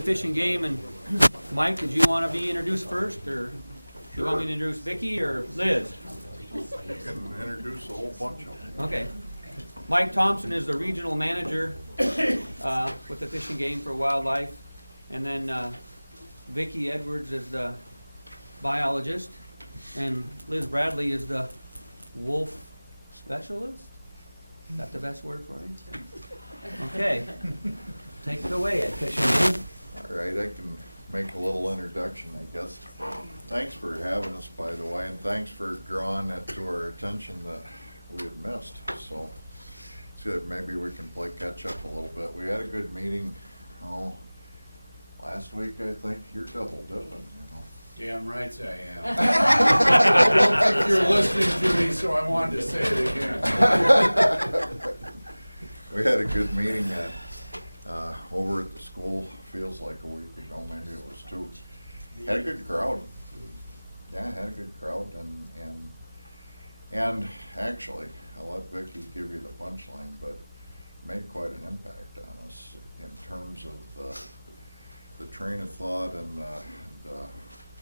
the Fish and Game, and Mike, did you want to be introduced first, or do you want me to introduce Vicky or Liz? You can introduce a whole bunch of them. Okay. Mike Thompson is the regional manager with the Fish and Game for Wildlife, and then Vicky Edwards is the biologist, and Liz Bradley is the wolf specialist. Is that the best word for it? Okay. Take it away, Fish and Game. All right, I can make a little introduction, I guess. Thanks for having us, by the way, and thanks for drawing it to our attention that we had missed. So maybe we can play catch up a little bit. We had a good meeting, last week, I think. You're double dipping, you know. Damn right I am. I don't think you're listening to me, so I wanted to say it again. We had a good meeting over at the school, feels like a week ago, maybe it was two. Had a good crowd. Yeah, had a good crowd, and actually, I'll let Vicky give you the punchline, but made quite an impact on us in terms of the train of thought and the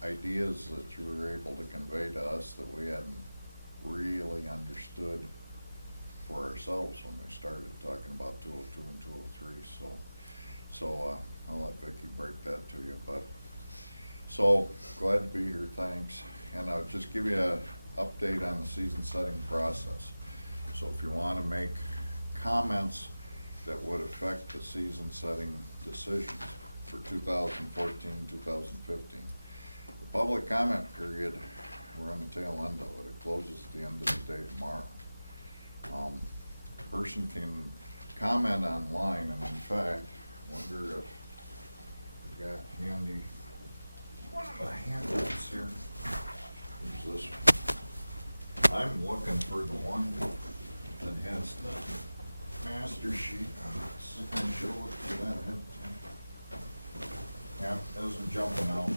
ideas that you were able to convey to us that we hadn't really understood for ourselves when we started talking about 202 and 203. So I'll let Vicky break that to you. But so glad to be here. Thanks. And I'll just give you an update on the season setting process. So if you want to make comments that would affect the season setting decisions for 2014, 2015, the public comment period, we're on the tail end of it. It closes at the end of the day tomorrow. Person can comment online, and in fact, wonder if we got handy handouts here. Here's this one. I'm looking for the one that has the master sheet on it. Can you show it to that? Yeah, it isn't jumping out.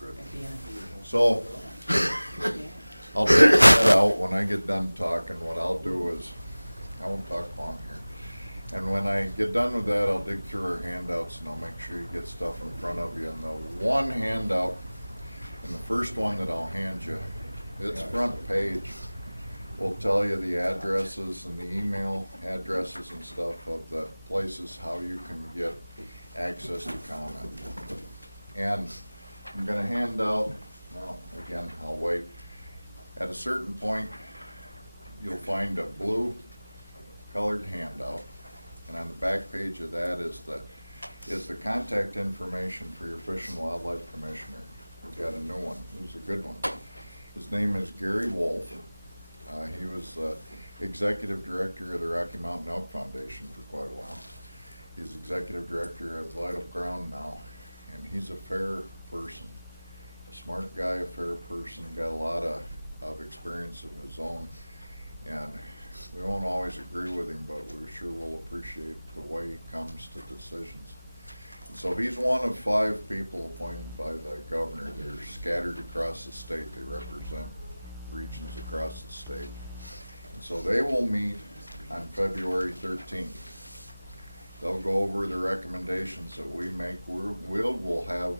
Good. So, I'll take that out when I get done talking. What I'll do is, I won't talk long here. And when I get done with that, I'll dig through our handouts and I'll make sure you get stuff in front of you. And the one handout, and the first one that I'll hand you, its front page will tell you the addresses and the email addresses and stuff of the places how you can get access to comment. And I'm gonna hand out, well, again, I'll wait. At a certain point, you'll find a blue colored handout, and on the back page of that is the contact information for your Fish and Wildlife Commissioner. We've got a new one. Who's a good one. His name is Gary Wolf. He was executive director of the Rocky Mountain Elk Foundation for quite a while. He's executive director of Vital Ground now, and he's a fair person, a smart guy, a fair person, got a lot of experience of his own, and we won't always agree with him, but we sure will appreciate the way he comes to decisions. And so he's one of 5 people appointed by the governor. They're scattered across the state. They represent regions across the state. And so they will meet on February 13th. They'll go over the recommendations that we make. We will have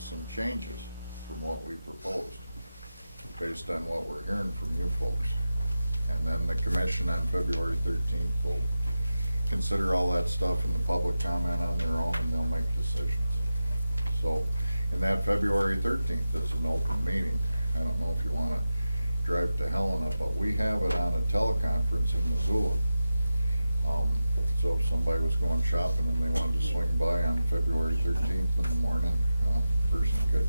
some changes from what we proposed, based on what we're hearing from you folks. And then the commission on February 13th will consider all that stuff and the public comment on their own, and they'll make decisions. So, and that February 13th is an open meeting. I don't know if you want to drive to Helena, but we have it on a teleconference in Missoula. So if somebody was going shopping and they wanted to swing by on February 13th in the morning, a person could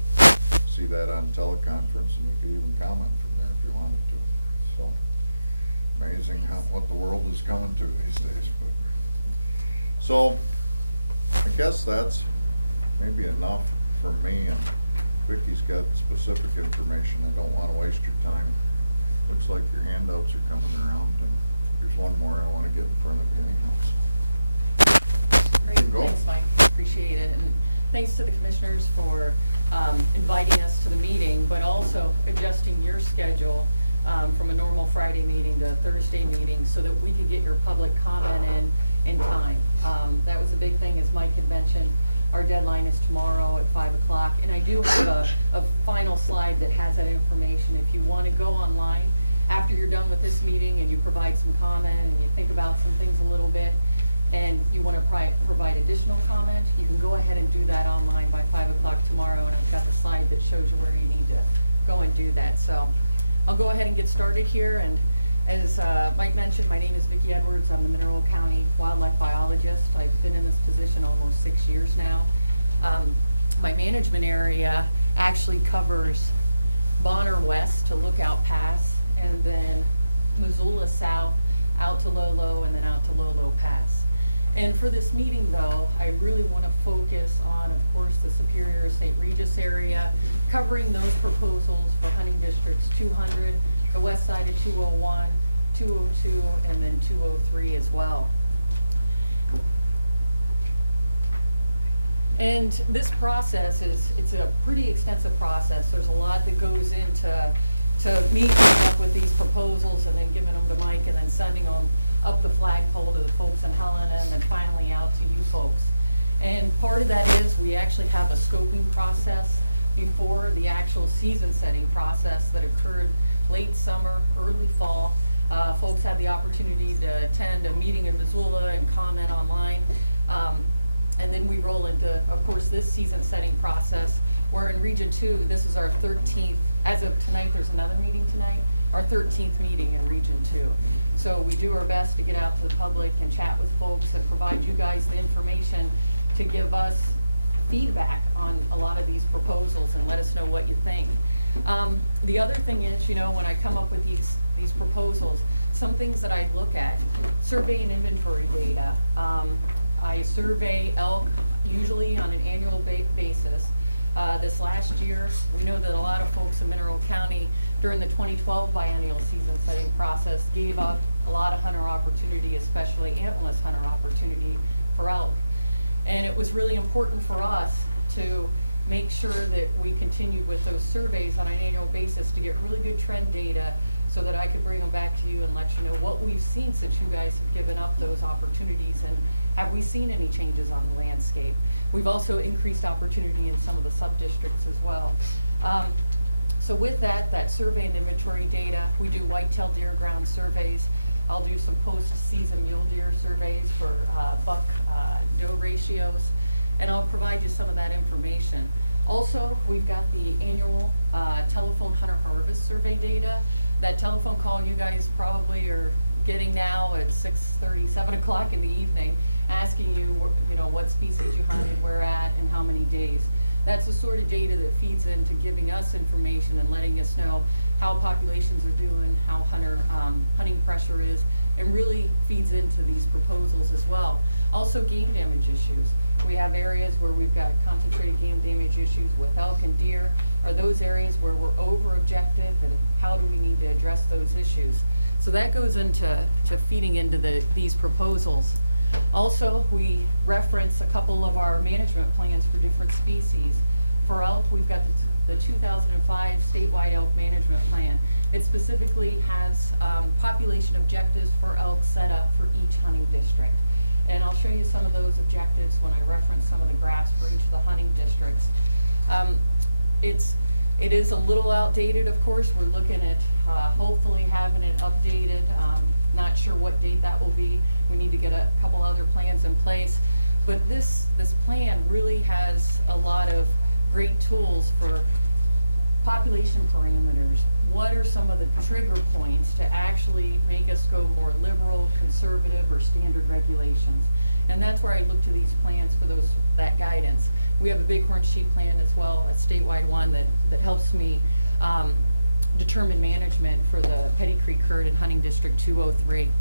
see that on teleconference, and you could even comment from there if you wanted to. So amazing what the world is coming to these days. But so I guess that's maybe enough for me, and Vicky's got specific information. I don't want to waste your time. Looks like your handouts are coming around, and there's one more I want to get in front of you anyhow. Great, thanks Mike, appreciate it. And thanks to the commissioners for inviting us to the meeting, but also adjusting your schedule from a normal Friday meeting to a Thursday meeting so that we could get your public comment in in time. That was a big thing, as Mike had mentioned. Our deadline is tomorrow at 5 o'clock, and I do have a final slide that has that information. If you want to go online after you're done with this meeting and you provide some comment and you think about some things a little bit, and you want to provide additional comment, you can go ahead and do that online by 5 o'clock tomorrow, and I've got the slide that shows you where you need to go and do that. So I'll go ahead and get started here, and as Mike mentioned, my name is Vicki Edwards. I'm the Mineral County Wildlife Biologist. I've been in this position almost 6 years now. My management area actually covers Bonner West to Lookout Pass, and then Missoula South out to Lolo, and then out to Lolo Pass. And for this meeting, though, I really want to focus on, of course, the Superior St. Regis area, covering those proposals for hunting districts 200, the west side of 201, 202, and then 203 as well. And this process it's a pretty extensive process. There's a lot that goes into me coming up with these proposals and then giving them to Mike and then sending them up the flagpole to the folks in Helena and then finally out to you folks. And part of that is we actually have a scoping process before the actual season setting process that occurred late summer, early fall. Folks had the opportunity to attend a meeting in Missoula and comment online. And then we roll into, of course, this season setting process, where in Region 2, this is our 13th, as of tonight, there's another meeting tonight, our 13th meeting in Region 2. So we do our best to get out to the public and chat with folks and provide you guys the information to give us feedback on a lot of these proposals and let us know what you think. The other thing is, when I come up with these proposals, some things that I look at, survey and inventory data. I survey elk usually on an annual basis. This last year, we know that a lot of folks in Mineral County during the 2012 biennial season setting process gave up a lot of hunter opportunity, especially antlerless hunter opportunity for elk. And it was really important for us to make sure that we continued with those surveys on an annual basis to get really good trend data so that I could bring them back to you and let you know what we've seen since you guys have given up those opportunities, and have we seen any changes on the landscape. We've also increased opportunity in some of the sub-districts as well. So with that survey and inventory data, we do whitetail deer ground surveys. I'll do some post-season mule deer surveys for buck-doe ratios, and I'll provide you some of that information. Also, we've got the annual telephone hunter harvest survey data. That telephone call you guys probably are getting now at 6:30, 7 o'clock in the evening, asking you, what species you hunted, where at, and how many days. That's the sort of data that feeds into giving us information and letting us know how populations are doing, how hunting pressure is, and really feeds into these proposals as well. Also, game damage issues. We have areas where we've got concentrated game damage issues with elk and deer. Are those areas where we're over objective, and how do we need to address those issues? So that goes into feeding into these proposals. Also, we reference a couple of our management plans for different species. For elk, we've got the 2005 statewide elk management plan. It specifically has population objectives for elk set up for each hunting district. And I'll show you some of those objectives when I reference some of the graphs for each of the hunting districts. It is a little outdated, of course. We're looking at hopefully having it updated. Not sure what date that will be. We need to get a couple other plans in place. But this plan really has a lot of great tools for population parameters. What are some of the trigger points to actually make us go more liberal, conservative, or standard regulations? And that's where I look to these plans for that guidance. We have a bighorn sheep plan as well, a statewide one that helps me determine management for the Petty Creek herd in Hunting District 203.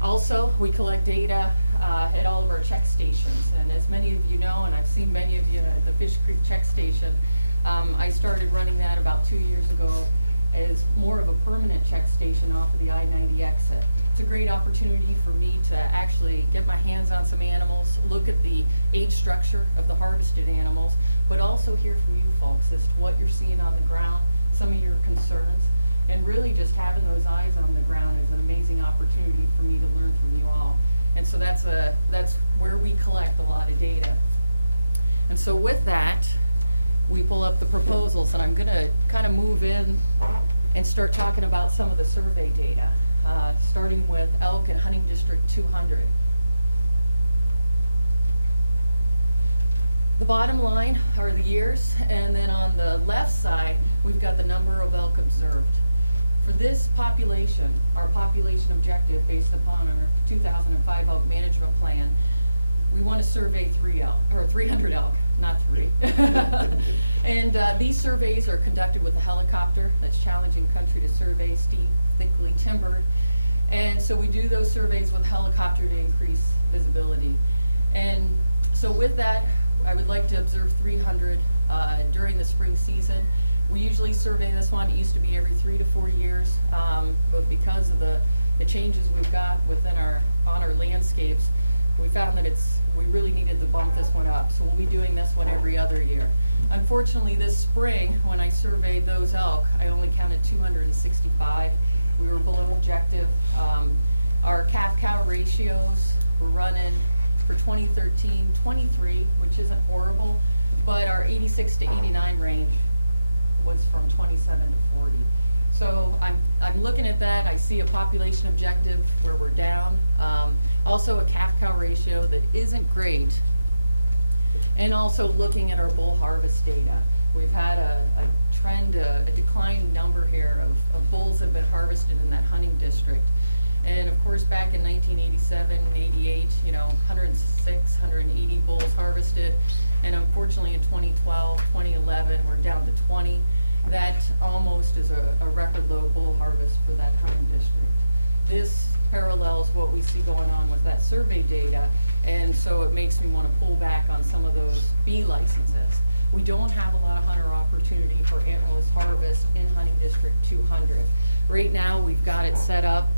Also, we collect data at all of our check stations, and as many of you know, and I've seen many of you at the Fish Creek check station, I started running that about 2 years ago as more of a permanent check station off of the I-90 exit. It's a great opportunity for me to actually get my hands on some animals, look at the age structure of the harvested animals, but also hear from you folks as to what you're seeing on the ground, some of your concerns, and really just having those eyes on the ground is an amazing opportunity for me to learn from you all. And so that's where we collect a lot of data. And so with that, we pull up the proposals, and I'm gonna kind of move in and start talking about some of the survey data, starting with elk and hunting district 200. The bottom line are the years, and then on the left side, we've got the number of elk observed. For this population, our population objective based upon our 2005 elk management plan, we want to survey 300 elk, not 3. And these surveys are conducted with a helicopter. That's challenging country to survey, steep, thickly timbered. And so we do those surveys with a helicopter to increase visibility. And so with that, I would like to observe 300 during the spring season. We usually survey this one. It used to be every 3 to 4 years, but because of the changes we've got on our landscapes, we found that we really needed to bump this one up. So we'll be doing this one every other year. Unfortunately, this spring, when I surveyed those elk, I only counted 265. We were below objective. Our calf-cow ratios were running for 2013, 23, which isn't horrible, but our 86 to 89 range was from 27 to 40. So I'm looking at that. I see a population objective where we're down. Also a calf-cow ratio that isn't great. And also looking at our bull harvest data. We've had a trend, a declining number here of bulls that have been harvested in that hunting district. And of course, back in 1987 and 88, 106, 180 bulls harvested. And unfortunately in 2012, 2011, we're down to 20. That almost is a record low bull harvest for that hunting district. This parallels what we see going on with that survey data, and so it makes me want to pull back on some of those B licenses. We don't have a lot of hunter opportunity for antlerless harvest in hunting district 200. Right now, we've got it set up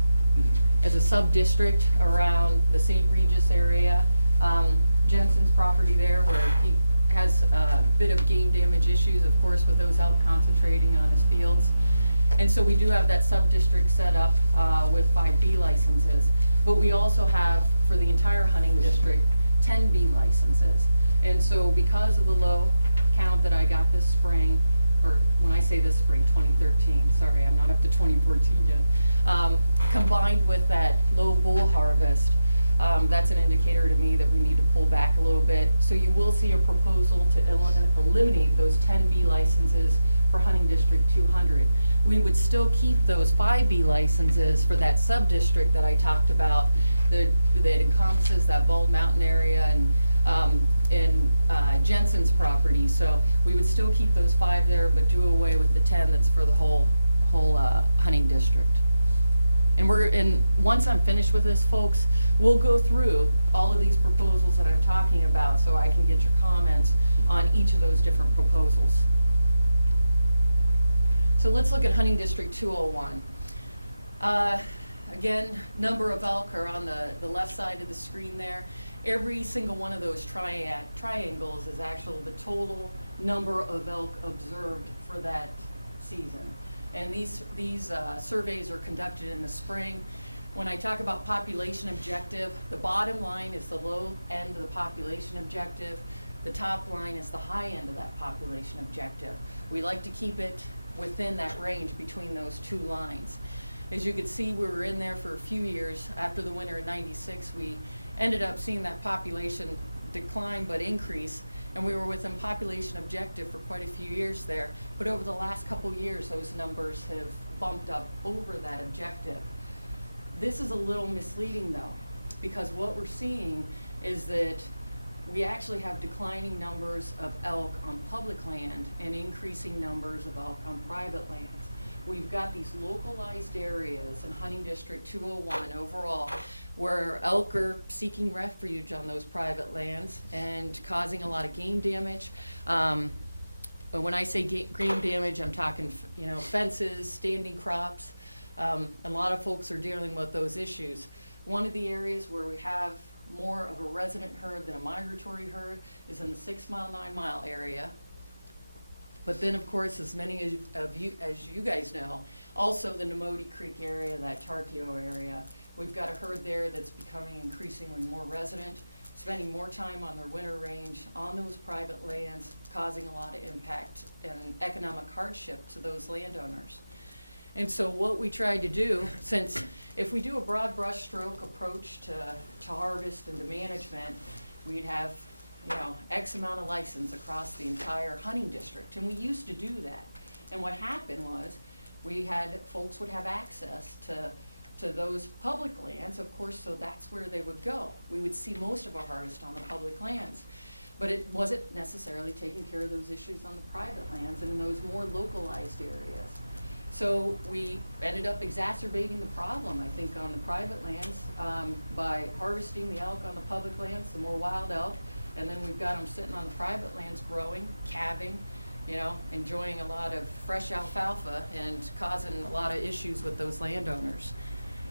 as a sub-district around the St. Regis area. Jensen's property there, where he has a bit of game damage issues, of course, with those elk concentrating on his fields. And so we do have that sub-district set up with 5 B licenses. But we also have, for the entire hunting district, 10 B licenses. And so because of the low count that I got this spring, or when I say this spring, 2013, sorry, I'm not up to 2014 yet, combined with that low bull harvest, that's an indicator to me that we need to pull back a little bit. So you will see a proposal to eliminate those 10 B licenses for hunting district 200. We would still keep those 5 B licenses for that sub-district that I talked about that encompasses that Bald Mountain area and Jensen's property. So we would still keep those 5 there, but do away with the 10 that's for the whole hunting district. And once I'm finished with this, folks, we'll go through all of these proposals that I'm talking about so I can get your comments on each of those different proposals. So let's look at hunting district 201. Again, number of elk are on the left side of the screen there. Every single one of those triangles is actually the total number of elk observed for that season. And these surveys are conducted in the spring. When I talk about population objective, the bottom line is the low end of the population objective. The top line is the high end of that population objective. We like to keep it within that range between those 2 lines. As you can see, we were in there for a few years. After the winter of '96, we ended up seeing that population decline but increase, and we were within population objective for quite a few years there. But over the last couple years, those numbers have bumped up over that objective. This is a little misleading though, because what we're seeing is that we actually have declining numbers of elk on public land and increasing numbers of elk on private lands. We've got these localized areas in hunting district 201 overall where elk are seeking refuge on those private lands and causing a lot of game damage. But when I say game damage, I'm talking fences, standing crops. A lot of folks are dealing with those issues. One of the areas where we have more of a resident herd than a migratory herd is in the 6 mile, 9 mile area. But then, of course, as many as you guys know, also the Nemoti Creek area, that Tarkio area, We've got a herd there that's becoming increasingly more resident, spending more time on their winter range, on those private lands, causing a lot of impact and economic hardship to those landowners. And so what we tried to do, since if we do a broad brush stroke approach to harvest and to management, we'd have, you know, X amount of license across the entire hunting district, and we used to do that. And what happened was, folks would have access to those public lands, of course, so that's where they would go. We would see most of our harvest on the public lands. But it wasn't necessarily taking care of those issues on the private lands and in those more localized areas. So we ended up exacerbating the problem, I think, on the private lands by harvesting the elk on the public lands, the more wild elk, and then we've got them sitting on the private lands growing, calving, you know, enjoying a lot of fresh alfalfa and causing a lot of issues with those landowners.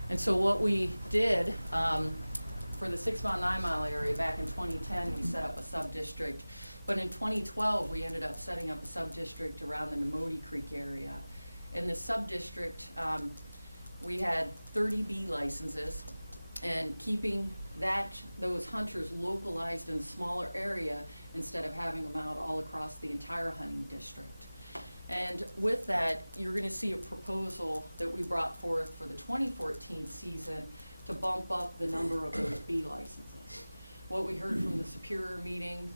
And so what we did for the 6 mile, 9 mile area back in 2010, we set up a sub-district. But in 2012, we ended up setting up a sub-district around the Nemoti Creek area. In the sub-district, we had 30 B licenses, and keeping those hunters localized in a smaller area instead of having them out all across the entire hunting district. And with that, you're gonna see a proposal that we brought forth for the 2014 season to bump up the number of those B licenses. What we heard from the Superior meeting,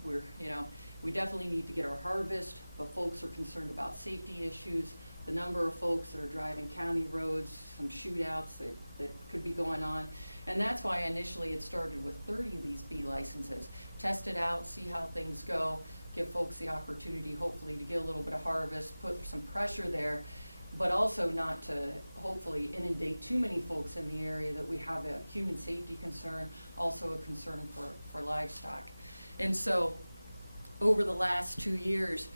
we definitely need to get our harvest, but folks are concerned about safety issues, the number of folks that are driving county roads, some shootouts that could be going on. And that's why initially it started with 30 of these B licenses. Test it out, see how things go, give folks the opportunity hopefully to get a little bit of harvest, put some pressure there, but also not to hopefully inundate too many folks in the area that we have a human safety concern, also a concern for livestock. And so over the last 2 years,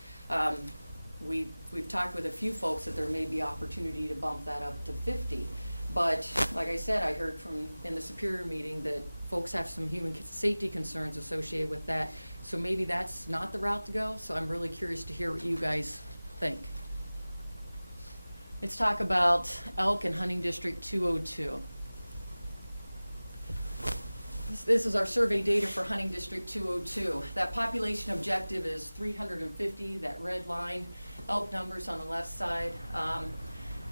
we've talked with a few folks that there may be opportunity to bump that up to 50. But like I said, I heard in the Superior meeting that folks have some human safety concerns associated with that. So maybe that's not the route to go. So I'm really curious to hear what you guys think. Let's talk about elk in Hunting District 202. This is our survey data for Hunting District 202. That population objective is 350, that red line, elk numbers on the left side.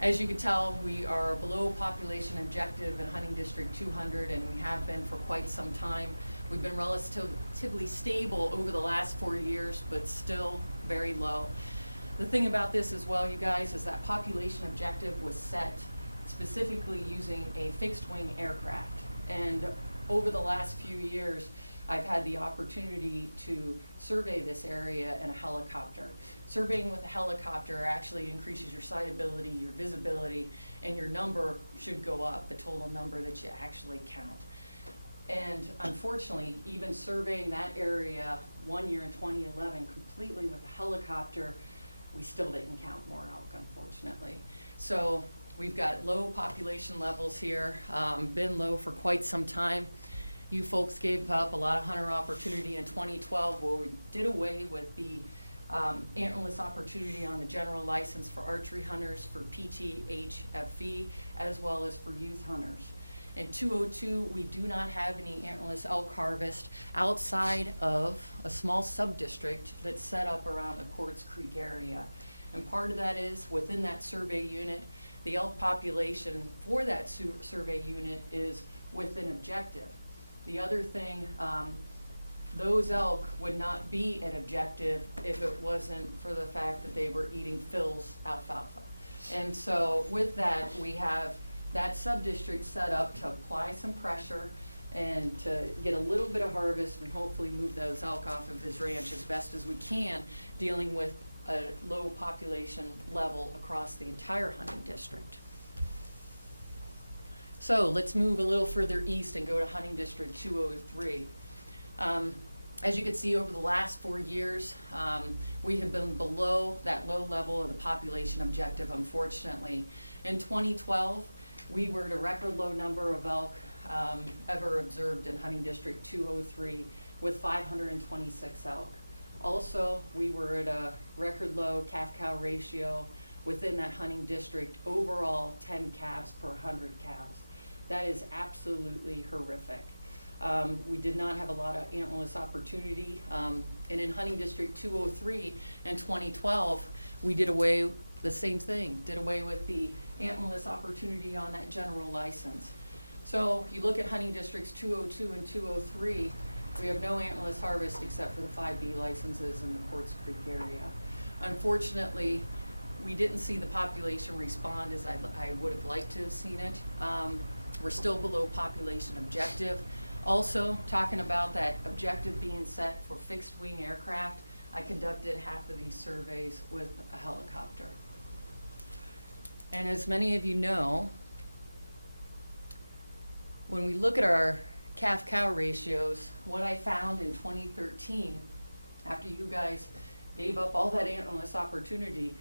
As you can tell, we are below population objective in Hunting District 200, and we have been for quite some time. We've been relatively stable over the last 4 years, but still very low. The thing about this as well, you guys, is that population objective was set specifically using a fixed wing aircraft. And over the last few years, I've had the opportunity to survey this area in a helicopter. Surveying with a helicopter actually increases your sightability, your visibility, and your number should go up, the total number that you actually count. And unfortunately, even surveying that area 1 year in 2011 completely with a helicopter, we still didn't count more elk, unfortunately. So we've got low population levels here, been low for quite some time. You folks gave up a lot of hunter opportunity in 2012 where we did away with the antlerless opportunity on the general license for archery hunters, for PTHFV, as well as for youth hunters. In 202, we do not have any antlerless elk harvest outside of a small sub-district that's set up around the Quartz Creek area. And part of that is within that survey unit, the elk population for that survey unit is within objective. The other thing, those elk would not be at objective if it wasn't for the fact that they were eating Phil's alfalfa. And so with that, we have that sub-district set up to apply some pressure and to get a little bit of harvest and hopefully move those elk off of his ranch as best as we can, dealing with a low population level across the entire hunting district. So let's move a little further east and go to Hunting District 203. As you can see, over the last 4 years, we have been below that low level of the population objective, unfortunately. In 2012, we were at a record low number of elk ever observed in Hunting District 203 with 526 elk. Also, we were at a record low calf-cow ratio within that hunting district, overall 10 calves per 100 cows. That is absolutely horrific. We did not have a lot of antlerless opportunity. And in hunting district 203 in 2012, we did away, the same thing, did away with the antlerless opportunity on that general license. So you look at hunting districts 202 and 203, we have no antlerless harvest except for the 5B licenses in the Quartz Creek area. Unfortunately, we didn't see the population respond as I would have liked to have seen it. We're still below population objective. Also, talking about that objective being set for fixed wing aircraft, I conducted half of these surveys with a helicopter. And as many of you know, when we look at our calf-cow ratios, what I found in 2013, after you guys gave up all that antlerless opportunity,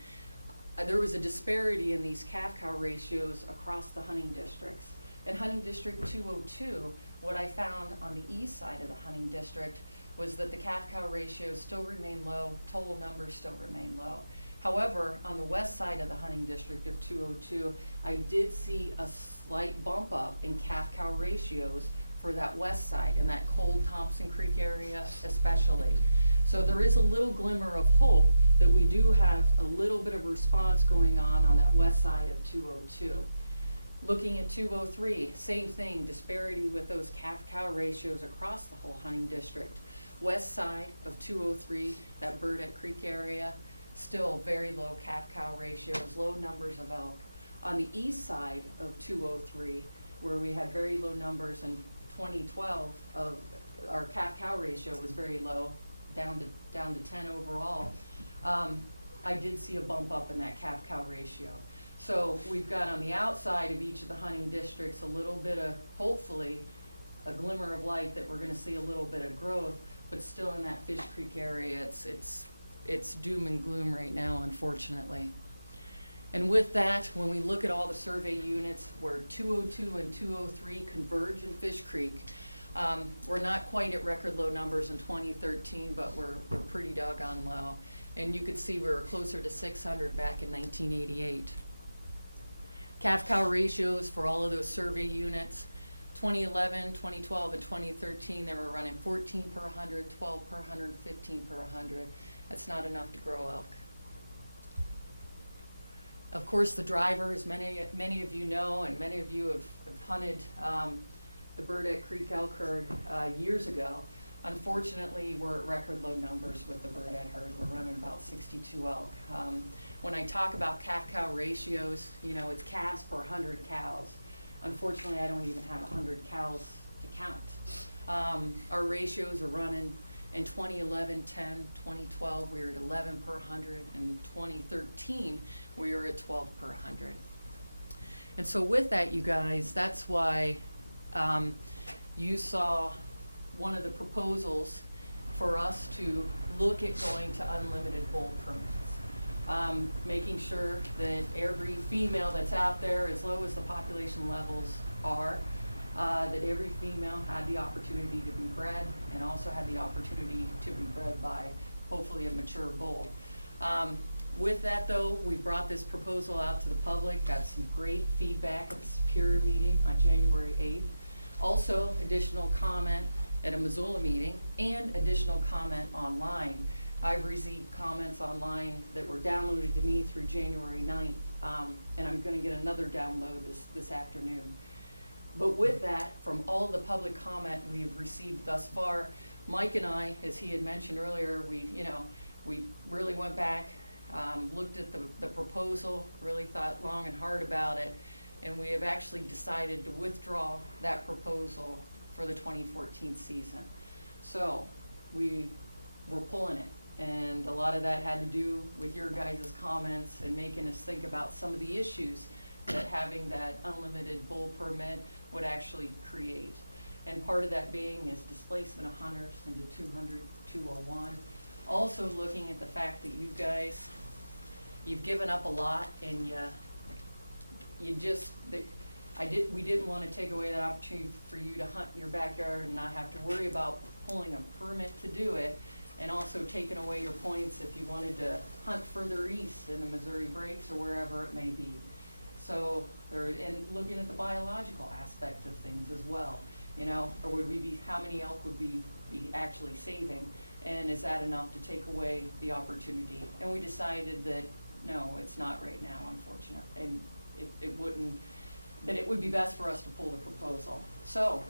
there was a disparity in these calf-cow ratios across the hunting districts. In hunting district 202, what I found on the east side of the hunting district was that the calf-cow ratios still remain low, total numbers still remain low. However, on the west side of the hunting district of 202, I did see a slight bump up in calf-cow ratios for that west side, in that cold Thompson Creek area especially. So there is a little glimmer of hope that we do have a little bit of response going on that west side of 202. Looking at 203, same thing, disparity with those calf-cow ratios across the whole hunting district. West side of 203, that Burdette Creek area, still very low calf-cow ratios, low numbers of elk. On the east side of 203, where we had very low numbers in 2012, of our calf-cow ratio was very low, down to 10 overall. I did see a bump up in that calf-cow ratio. So we've got on the outside of each of the hunting districts a little bit of, hopefully, a glimmer of light that we're gonna see a little bit of growth, but still in that Fish Creek area, it's doom and gloom right now, unfortunately. And with that, when we look at all the survey units where 202 and 203 converge in Fish Creek, we're not quite at record low numbers in 2013, but we're pretty doggone low. And you could see we were closer to 600 back in 1988. Calf-cow ratios for all of those survey units, 2011, 2012, and 2013, they were running 14 per 100, 12 per 100, 15 per 100. That's not enough to grow elk. Of course, the driver, as many of you know, and many of you have hunted the Burdette Creek elk herd years ago. Unfortunately, we're at record low numbers with the Burdette herd. We're running about 62 elk. When I talk about calf-cow ratios, you know, it's calves per 100 cows. Unfortunately, I don't even have 100 cows to count. Our ratios are running in 2011, 10, 2012, we were at 11 per 100. In 2013, we were at 12 per 100. And so with that, you guys, that's why you saw one of the proposals for us to look at going to unlimited bull permits. Making sure that every female that's out there, as low as the population levels are, that every female had the opportunity to be bred and also had the opportunity to be bred by hopefully a mature bull. With that though, we brought this proposal out to the public, got some great feedback at the Superior meeting on January 8th. Also, additional comment at a Missoula meeting and additional comment online. I've received comments online that were downloaded to me through January 9th, and I'm gonna get another download this afternoon. But with that, from all the public comment we've received thus far, Mike and I, as he had mentioned earlier, we really went back, looked at the proposal, really thought long and hard about it, and we have actually decided to withdraw that proposal for the 2014 season. So we're pulling it, and a lot of that had to do with your guys' comments and making us think about some of the issues that having that unlimited bull permit would actually create. And part of that being is displacement of hunters into 200, 201. Also looking at the fact that you guys, you've given up a lot, and we didn't want to take away that opportunity for you to hunt in your backyard and not have to worry about pulling a permit to do it, and also taking away your points if you wanted to hunt further east in the Missouri Breaks or wherever it may be. So, and looking at the biological aspect of things as well, you know, or would we be, how many elk would we be actually saving? And is that enough to take away the opportunity? And we decided that, no, it's not right now, unfortunately, and it wouldn't, that it would be best for us to pull the proposal. So,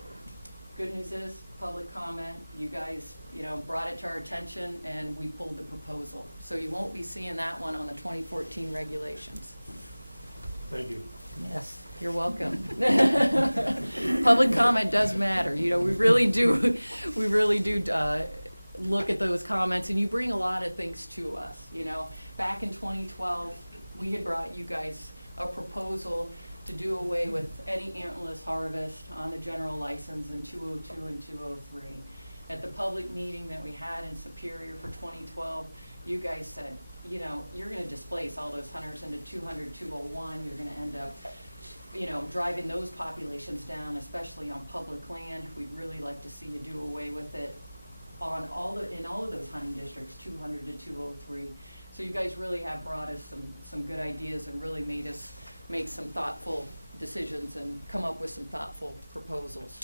good news is, public comment, you guys, you know, brought it to our attention and we pulled the proposal. So you won't be seeing that one on the 2014 regulations. Thank you. Yes, you're welcome. Public comment does matter, you know, we really do look at those comments, and you bring a lot of things to us, you know. Back in 2012, we had brought you guys a proposal to do away with any antlerless harvest on the general license in 202 and 203. At the public meeting that we had in Superior for 2012, you guys said, you know, you're gonna displace all those hunters into 200, 201, you're gonna end up, you know, driving those populations down, especially on public land. We'd really like to see you do away with it on in all of those hunting districts, 200 to 203. So you guys really have brought us some good ideas and really made us make some thoughtful decisions and come up with some thoughtful proposals.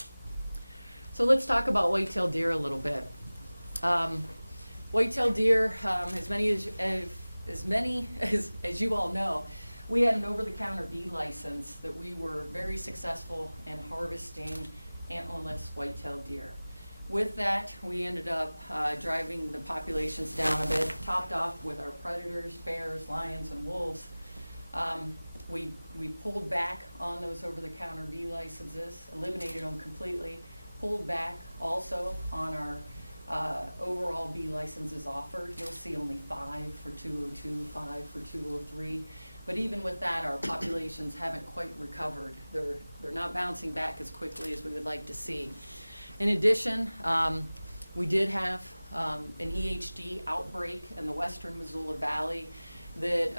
So let's talk about white-tailed deer a little bit. White-tailed deer, as many as you all know, we had an over-the-counter bee license that we were very successful in harvesting antlerless white-tailed deer. With that, we ended up driving the populations down a bit, topped off with our predators, bears, lions, and wolves. We pulled back on those over-the-counter bee licenses, eliminated them completely, pulled back also on our overall bee licenses offered. You'll see only 5 for 202, 5 for 203. But even with that, our populations haven't quite recovered. They're not bouncing back as quickly as we would like to see. In addition, we did have an EHD outbreak in the western Missoula Valley that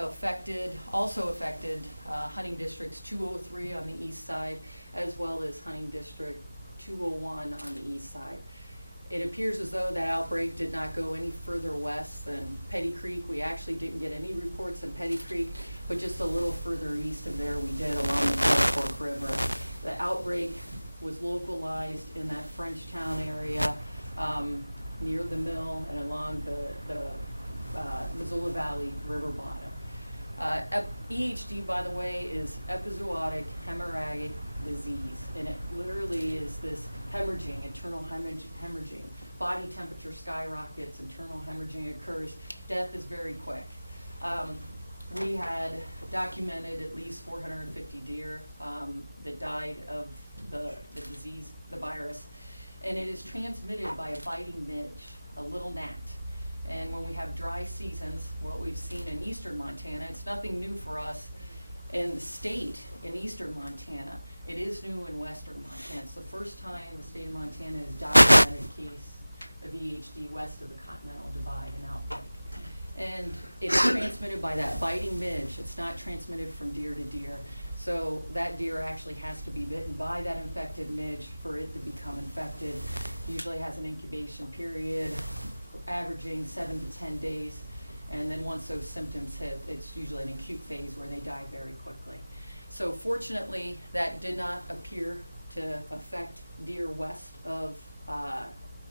also affected hunting districts 203 on the east side, as well as hunting district 201 on the east side. It appears as though that outbreak did not go any further west than Petty Creek. We actually didn't get any reports in Petty Creek, but just a little further east of there we did along the South Fork River. The outbreak was localized in that Frenchtown area near the mill and along the Missoula Valley river bottom. EHD, by the way, is epizootic hemorrhagic disease, and it literally is this hemorrhaging, internal hemorrhaging. Body temperature skyrockets, internal hemorrhaging occurs, death is very quick. We had documented at least 450 deer that died of the disease, the virus, and it is transmitted by a biting midge, a little gnat. And when we have dry seasons, what we've seen in eastern Montana, it's nothing new for us in the state in eastern Montana. It is new in western Montana. It's the first time the state of Montana has documented a case of EHD west of the Continental Divide, an outbreak. And it's transmitted by that biting midge. It's not transmitted from deer to deer. So that deer actually has to be bitten by that infected midge for it to become infected. Usually has an incubation period averaging 7 to 10 days. And then once those symptoms hit, it's usually an acute phase where they die very quickly. So fortunately, that did not appear to affect deer west of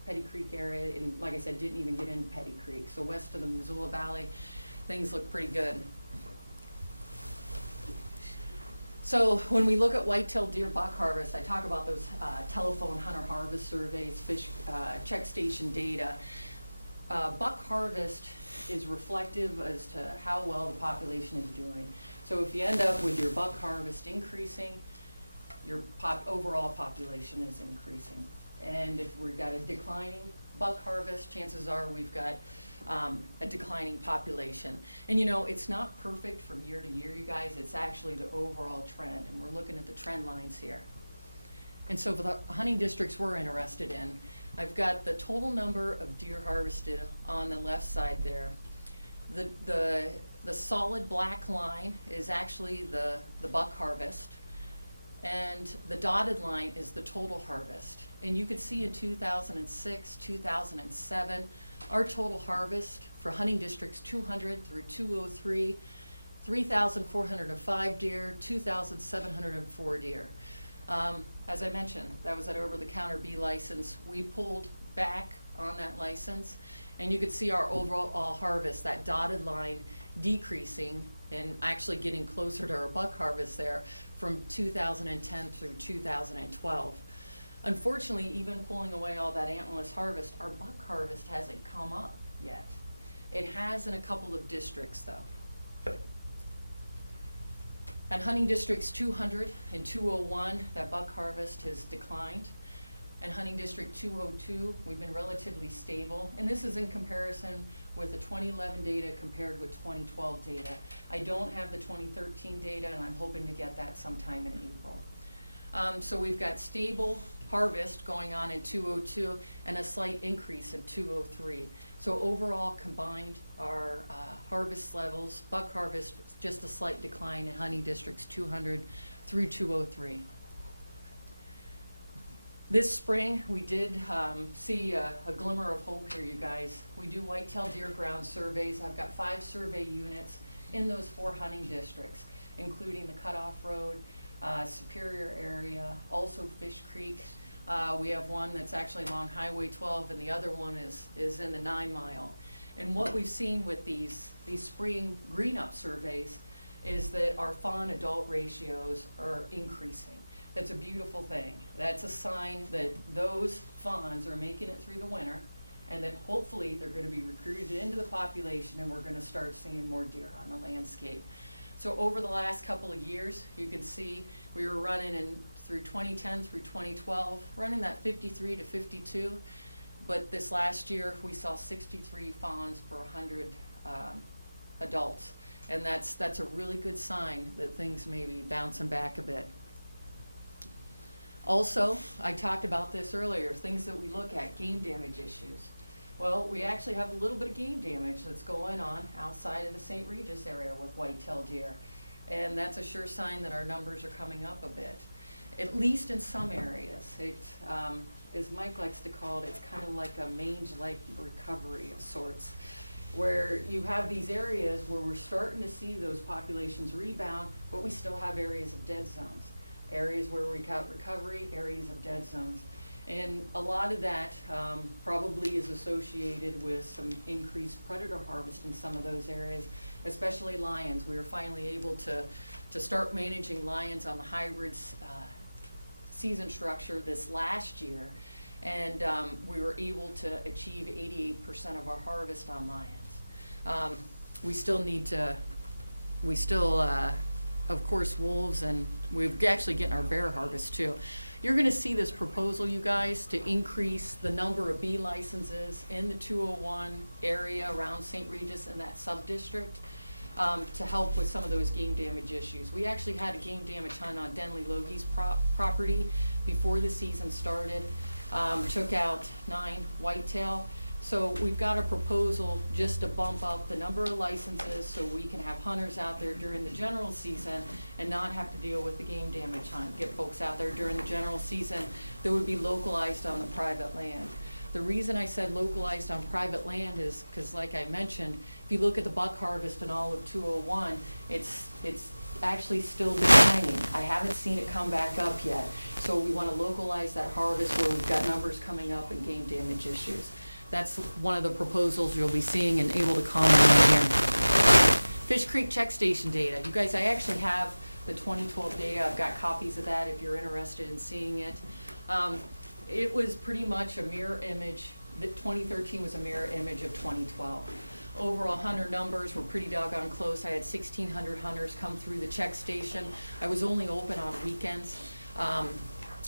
Petty Creek area, and like I said, didn't even get into Petty Creek. So west of the Missoula Valley, things look pretty good. So when we look at white-tailed deer buck harvest, I talk about those telephone hunter harvest surveys, fish check station data. Buck harvest is reflective as to how well the population is doing. So if you end up with your buck harvest increasing, your overall population is increasing. And if we've got a declining buck harvest, chances are we've got a declining population. And you know, it's not perfect from year to year, you guys. It's actually the overall trend, and we're looking at the trend lines here. And so for the hunting districts we're interested in, I've got the total number of deer harvested on the left side there. The solid black line is actually the buck harvest, and the dotted line is the total harvest. And you could see in 2006, 2007, our total harvest for hunting districts 200 through 203 3,405 deer, 2,704 deer. As I mentioned, that was that over-the-counter bee license. We pulled back on that license, and you could see our overall harvest, that dotted line, decreasing and actually getting closer to our buck harvest there from 2010 through 2012. Unfortunately, even pulling away all that antlerless harvest, our buck harvest hasn't come up yet. It has in a couple of districts though. And hunting districts 200 and 201, that buck harvest has declined. And hunting district 202, we've been relatively stable. And this is in comparison with the 2011 data compared with 2012 data. I don't have the 2013 data, and I'm hoping to get that sometime in April. So we've got stable harvest going on in 202 and a slight increase in 203. So overall combined, our harvest levels, buck harvest, just a slight decline in hunting districts 200 through 203. This spring, we did see a glimmer of hope here, you guys. We do whitetail deer ground surveys. I've got 5 survey units in those 4 hunting districts, including the Cutoff Road, Superior area, also Fish Creek. We have one that's actually along Highway 12, and the other one is in the 9 Mile. And what we've seen with these spring green-up surveys is that our fawn adult ratios are increasing. That's a beautiful thing. That's a sign that those fawns are making it through the winter, and that hopefully they're going to be recruited into the population, and we're going to start seeing more deer on the landscape. So over the last couple of years, you can see we were running through 2010 through 2012, running that 53 to 52. But this last year, we saw 63 fawns per 100 adults. And that's a really good sign that things may be bouncing back a bit. Also, I talked about this earlier, things that we look at, game damage issues. Well, we actually have a little bit of game damage that's going on outside of the St. Regis area with whitetail deer. And that's a sure sign that our numbers are coming up a bit, at least in some areas. It, as Mike likes to call it, it's kind of like a mange-like recovery of sorts, where you have these areas where we're starting to see those populations rebound, but we still have areas of dead zones. Areas where we got recovery, areas of dead zones. And a lot of that probably is associated with some increased predator harvest in some of those areas, especially lions. We were finally able to start managing lions on the hybrids season structure this last year, and we were able to achieve 88% of our harvest on lions. We still of course, wolves, and we're actually getting our bear harvest too. You're going to see this proposal, you guys, to increase the number of bee licenses in the 201 area around St. Regis and that sub-district to help with some of those game damage issues. We actually had a game damage hunt on Denley Logie's property before the season started, took out 9 whitetail. So we've got a proposal just to bump up the number of licenses so we can have hunters out there during the general season and not have to deal with the game damage hunt. Get folks out there during the general season that would be localized on the private land. The reason I said localized on private land is because, like I mentioned, if you look at the buck harvest in all of 201, it's actually still declining. I haven't seen it come back up yet. So we want to localize that harvest where we've got numbers coming up and game damage issues. That's one of the proposals you'll be seeing and able to comment on here. Fish Creek check station data. You guys, I actually have the 2012 data. I've got copies of that if you're interested in seeing it. It was pretty much a mirror image. The 2013 was a mirror image of 2012. Overall hunter numbers were pretty doggone close. I had 1,600 hunters come through the check station. I was only open on weekends.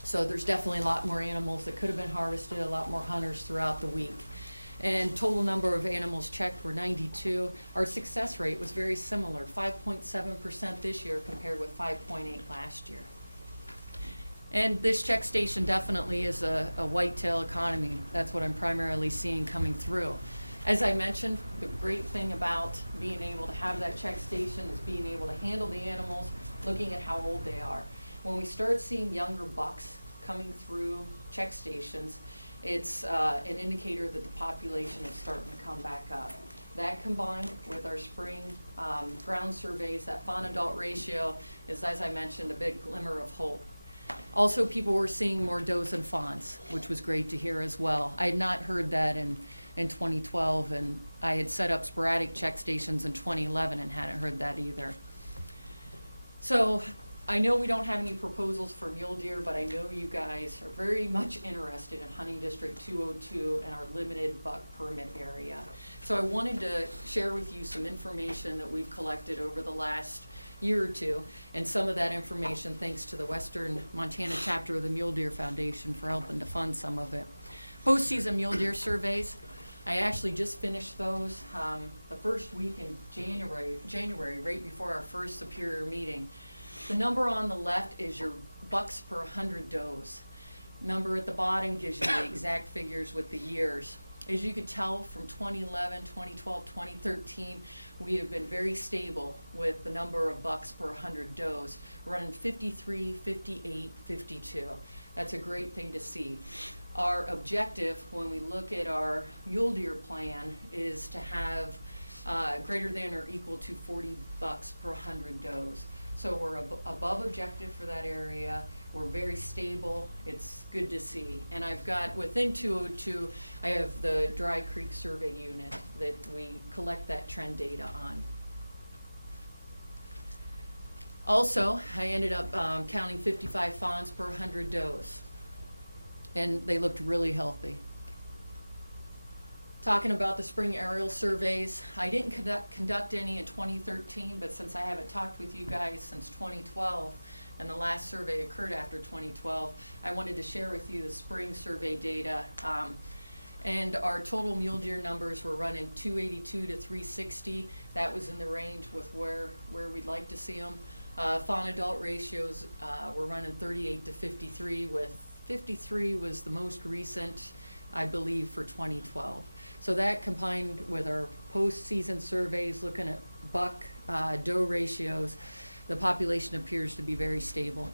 So there's definitely a lot more animals that could have been harvested, a lot more hunters throughout the week. And total number of animals checked were 92. Our success rate was very similar, 5.7% this year compared with 5.8 last year. And this check station definitely is a whitetail economy. That's what I'm primarily seeing coming through. As I mentioned, the great thing about being able to have that check station is being able to handle the animals, looking at how old they are. When we start seeing younger bucks coming through check stations, it's an indicator that the population is starting to come back up. That combined with our spring ground surveys, that fawn-adult ratio is, as I mentioned, a big glimmer of hope. Also, people were seeing more does and fawns, which was great to hear as well. I had not heard that in 2012, and I had set up sporadic check stations in 2011 and hadn't heard that either. So I know we don't have any proposals for mule deer, but I know you guys are very much interested in hunting district 202 and our limited buck permit area. So I wanted to share with you some information that we've collected over the last year or two, and some of that information thanks to the Western Montana chapter of the Mule Deer Foundation for helping to fund some of it. Postseason mule deer surveys, I actually just finished those the first week in January, right before our first Superior meeting. The number on the left is your bucks per 100 does. Number at the bottom gives you the exact figures with the years. As you could tell from 2011, 2012, 2013, we have been very stable with the number of bucks per 100 does, running 53, 58, 52. That's a great thing to see. Our objective when we look at our mule deer plan is to have greater than or equal to 40 bucks per 100 does. So we're above objective for that area. We're very stable. It's good to see. And I've got, within 202, I have the Dry Creek Survey Unit that we collect that trend data on. Also, I ended up counting 55 fawns per 100 does. And they looked really healthy. Talking about the spring aerial surveys, I didn't conduct any in 2013, but since I haven't talked with you guys since 2012, and the last survey occurred after 2012, I wanted to share with you the spring survey data. And our total mule deer numbers were running 282 to 360. That was in the range with where we'd like to see them. Fawn adult ratios were running 38 to 53, with 53 was the most recent, I believe, for 2012. So that combined with our post-season surveys looking at buck doe ratios, the population appears to be very stable.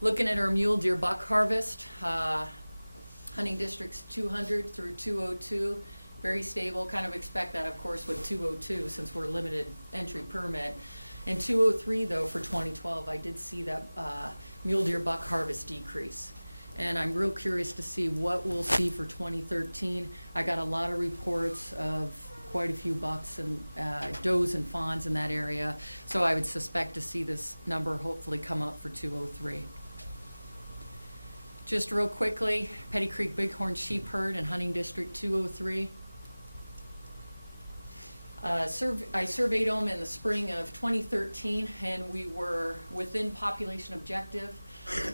Looking at our mule deer buck harvest, hunting districts 200 through 202, very stable. Kind of expect that, of course, with 202 since we're limited entry permit. In 203, though, for 2012, I did see that mule deer buck harvest decrease. And I'm real curious to see what we'll see for 2013. I got a lot of reports of quite a few bucks and does and fawns in that area. So I would suspect to see this number hopefully come up for 203. Just real quickly, Petty Creek Bighorn Sheep Herd in Hunting District 203. I surveyed them in the spring of 2013, and we were within population objective,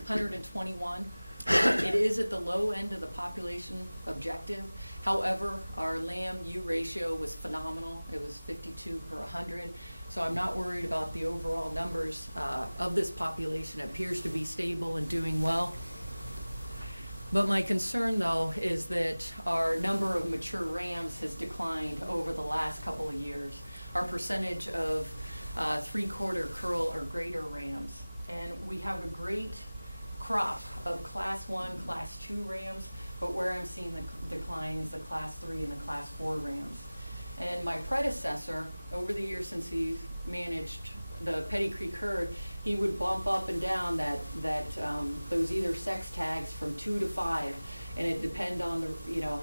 121. It is at the low end of the population objective. However, our lamb ewe ratio was phenomenal. It was 52 per 100. So I'm not worried about the overall numbers of this population. It appears to be stable and doing well. But my concern, though, is that our number of mature rams has declined over the last couple of years. Our percentage of 3/4 curl or greater rams. And we have a great crop of class 1, class 2 rams, but where I'm seeing the decline is the class 3 and the class 4 rams. And my predecessor, over the years since he managed the Petty Creek herd, he would bump up and down those either sex tags from 2 to 5, and it depend on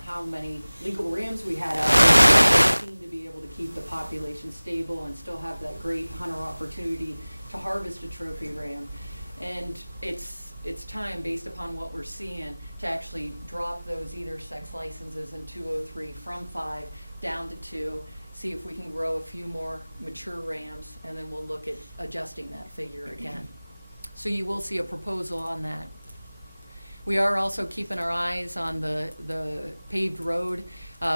how many legal rams we had out there. We seemed to be able to keep the population stable and still have that great hunter opportunity to harvest a trophy ram. And it's time, based upon what we're seeing, to actually drop those either sex licenses in 203 from 5 down to 2, see if we can grow a few more mature rams, and then we'll look at adjusting that figure again. So you will see a proposal on that. We are also keeping our eyes on the paved road.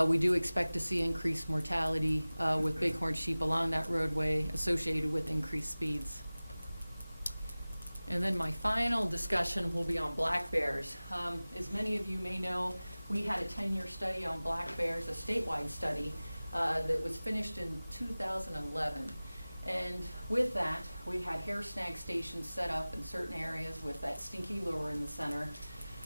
We do expect to see increased mortality with bighorn sheep along that roadway associated with increased speeds. And then my final discussion will be on black bears. As many of you may know, we had a 10-year study on black bears, a statewide study that was finished in 2011. And with that, we had hair snag stations set up in certain areas with that stinky lure in the center.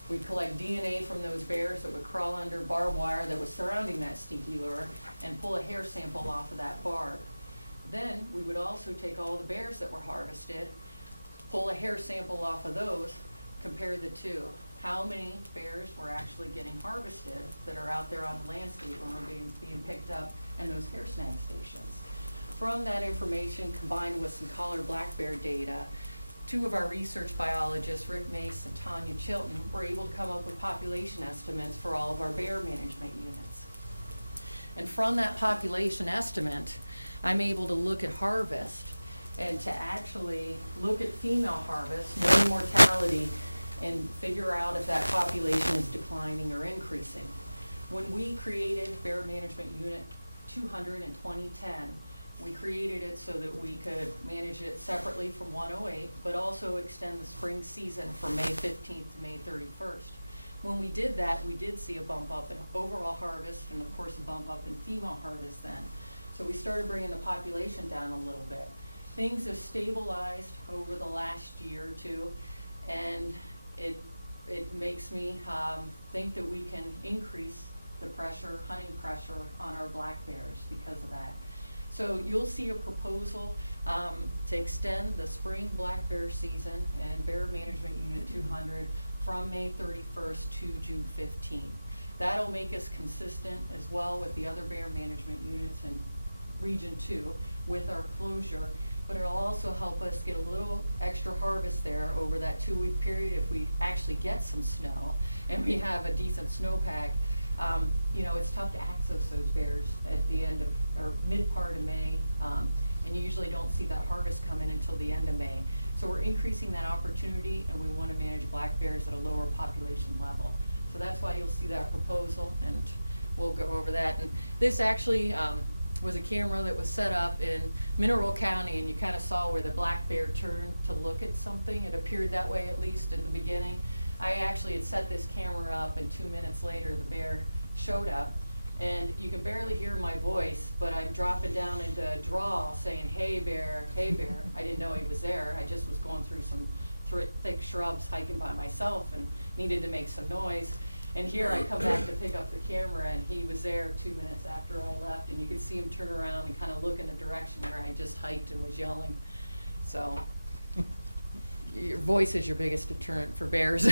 We'd collect DNA from those bears that would crawl under barbed wire that was surrounding that stinky lure and pull a hair sample off of that barb. Then we would also take all the bears that were harvested, pull a hair sample off of those, compare the two. How many bears were actually getting harvested that are out there on the landscape and were being picked up in those hair snag stations. From that information, combined with some collared black bear data, two of our research biologists, Rick Mace and Tanya Chilton, were able to come up with population estimates for all of our bear management units. And from that population estimate, I'm able to look at harvest and to actually look at female harvest, male mortality, and figure out if that population is declining or increasing. When we created Bear Management Unit 200 in 2010, we created it so that we could manage it separately from 108, but also extend the spring season from May 15th to May 31st. When we did that, we did see a bump up in overall harvest and of course a bump up in female harvest then. So we started bringing the population down a little bit. Things have stabilized over the last year or two, and it makes me think that we can increase the pressure, hunting pressure on our black bears because of that. So you'll see a proposal to extend the spring black bear season and Bear Management Unit 200 from May 31st to June 15th. That'll make us consistent as well with the other bear management units in Region 2 with our closure, but it'll also help us get a little extra harvest there over that 2-week period if we actually get some snow and we have a decent snowpack. You know, it's tough to access those bears at the end of, or mid part of May, and you usually don't see that harvest come in until the end of May. So we're increasing that opportunity, and we want to manage black bears at a lower population level. So that's why you'll see that proposal, and we'll go over that. And this actually was a camera that was set up in Mineral County, and you kind of saw where the black bear turned to look at something. It appeared that way, at least at the beginning. I actually had set this camera up, and 2 minutes later the bear showed up, and you can barely hear my voice, but I'm dropping down into a drawl saying, "Hey bear, hey bear." I didn't know he was there. I just was going through some thick shrubs hiking by myself and needed to make some noise. And here I come back to pick up the camera, and he was there 2 minutes after I left, and you could see him turn around and kind of look in the direction where I just hiked and was yelling. So your voice is your biggest deterrent for bears.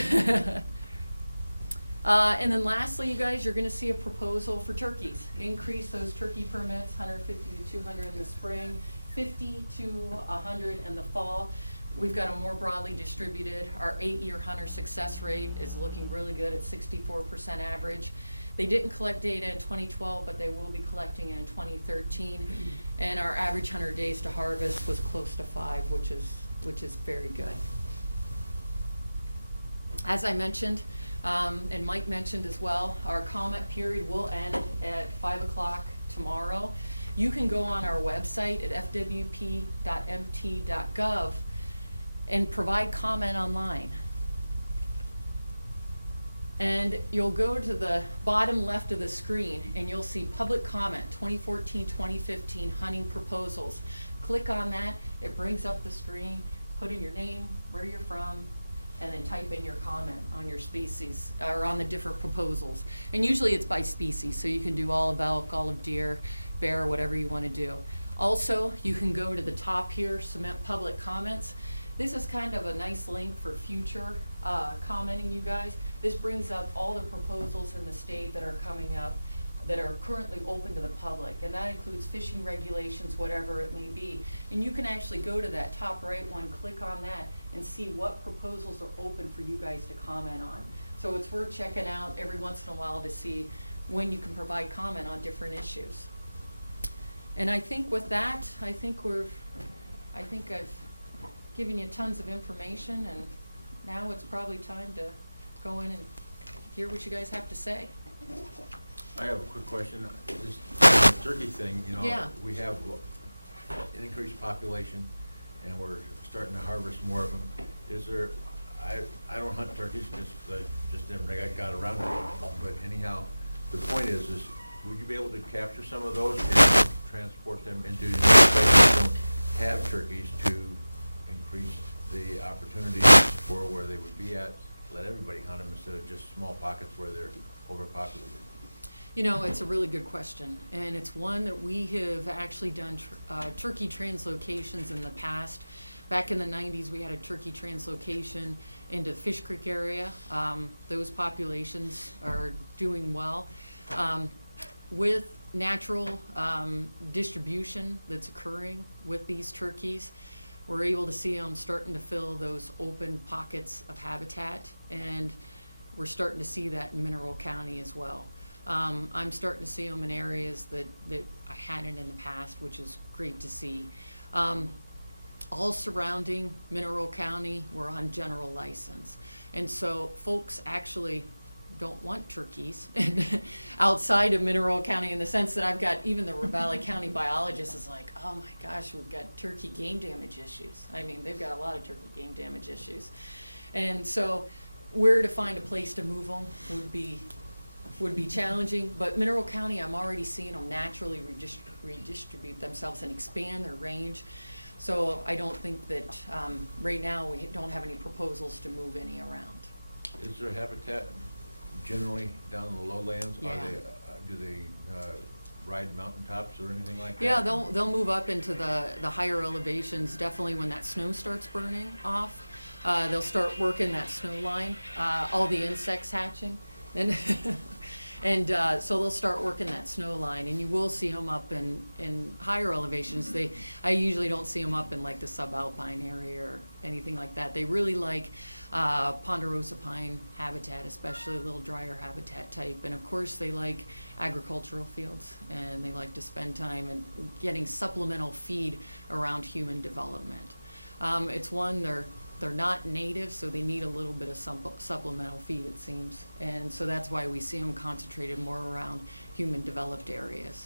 And then lastly, you guys, you're going to see a proposal for turkeys. Increase those turkey permits, 150 to 200 in the spring, 50 to 100 in the fall. We've got them more broadly distributed. Our 8-year hunter success rate is looking really good at 64% average. They didn't collect data in 2012, but they will be collecting it in 2013. And our average hunter days to harvest was close to 5, which is very good. As I mentioned, and Mike mentioned as well, our comment period will end at 5 o'clock tomorrow. You can go on our website at fwp.mt.gov and provide comment online. And you'll go to the bottom left of the screen and you'll see public comment 2014-2015 hunting proposals. Click on that, it brings up the screen, put in your name, where you're from, and then type in your comment on your species, or on the different proposals. And usually it's by species, so you can do all of elk, all of deer, bear, whatever you want to do. Also, you can go to the top here, submit public comments. This is kind of a nice link for future commenting, you guys. This brings up all the proposals in the state that are coming up that are currently open to the public, and that includes fishing regulations, whatever it may be. And you can actually go to that top right one, click on that, and see what proposals are open for you guys to comment on. So it's worth checking out every once in a while to see when you can provide comment on different issues. And I think with that, I think I've given you tons of information, and now it's probably time to go in and hear what you guys have to say. I have a quick question. This turkey thing, you know, Yeah. we have an increased population and we're starting to harvest more of them. Is there, I don't hunt turkeys just never got around to it. But anyhow, the point is would you be able to capture some of those and transport them into places that don't have turkeys to increase the opportunities for where they would be at let everybody hunt them instead of just small pockets where they're overpopulated? You know, it's a really good question, and it's one that we have actually done turkey translocations in the past. Back in the 90s, we had a turkey translocation into Fish Creek area. Those populations are doing well. With natural distribution that's occurring with these turkeys, we're able to see them starting to fill those open pockets of habitat, and we're starting to see that in Mineral County as well. I'm starting to see them in areas that I hadn't in the past, which is great to see. All surrounding Mineral County, we're on general license. And so folks actually don't want turkeys outside of Mineral County, in the sense that I've got even the Ravalli County biologist is like, oh my gosh, we've got turkey game damage issues. I mean, they've got a lot of turkey game damage issues. And so where to find a place to move them would be challenging, but Mineral County, I'm already seeing them naturally redistribute themselves and expand their range. So I don't think that right now we don't have any proposals to move any around. Is there habitat generally down in the lowlands? Yeah. Do they ride mountaintops or anything like that? Yeah, they'll move up into the higher elevations, definitely when that snow starts burning off. They'll start working that snow line, all the insects hatching. And so they'll start working that snow line, and you will see them up in higher elevations. I usually don't see them up in like the subalpine area or anything like that. They really like ponderosa pine habitat, especially a little drier habitat type. And of course they like agricultural fields, and they like to spend time and getting supplemental feed around human development. It's one, they're not native, so they need a little bit of supplemental feed, it seems. And so that's why we see them concentrated more around human developed areas.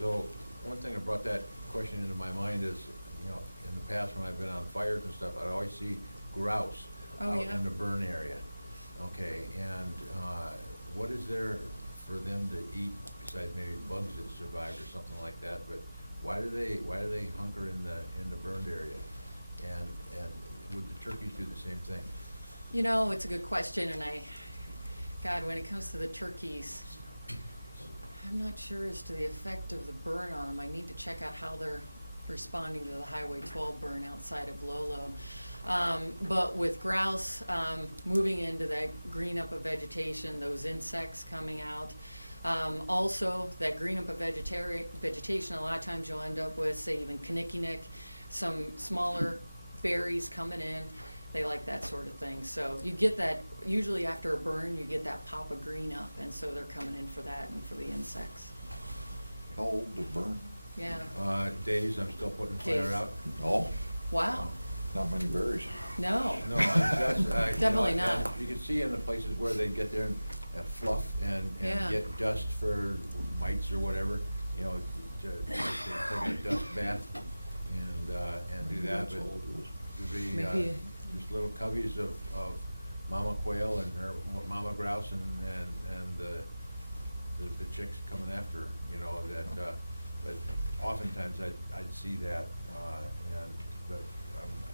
So one thing that brought that question into my mind is, you know, in the past when I've been on fires and stuff, I'd always see grouse out in the burn area. Okay, and what is there for them to eat besides maybe bugs that survived or something like that? But why do they hunker in the burned area? And would the turkeys do the same thing? You know, it's a good question, and God, when it comes to the turkeys, I'm not sure as to the effect of the burn on them. I need to check out how they're responding to the Highway 12 burn outside of Lolo. But with grouse moving into that green up of vegetation, those insects coming out, also that green up of vegetation, a lot of times you'll end up with, say, even kinnikinnick, some smaller berries coming in. They like that sort of thing. So you get that, usually after a burn, you get that pop of green up, and so they're coming in for that and for the insects. How old the burn? Yeah. Days, I'm still putting fire Days. out. Oh, Wow. not many berries. No. No, just, Definitely you know, not. and you can see in the places where they get there and fluff and Yeah. get dust for mites or whatever, you know, to take a dust bath and do that. That's all it is. Maybe. There's little coveys of mama quail and or mama grouse and the chicks coming after, you know, that, but oftentimes I'd see that, but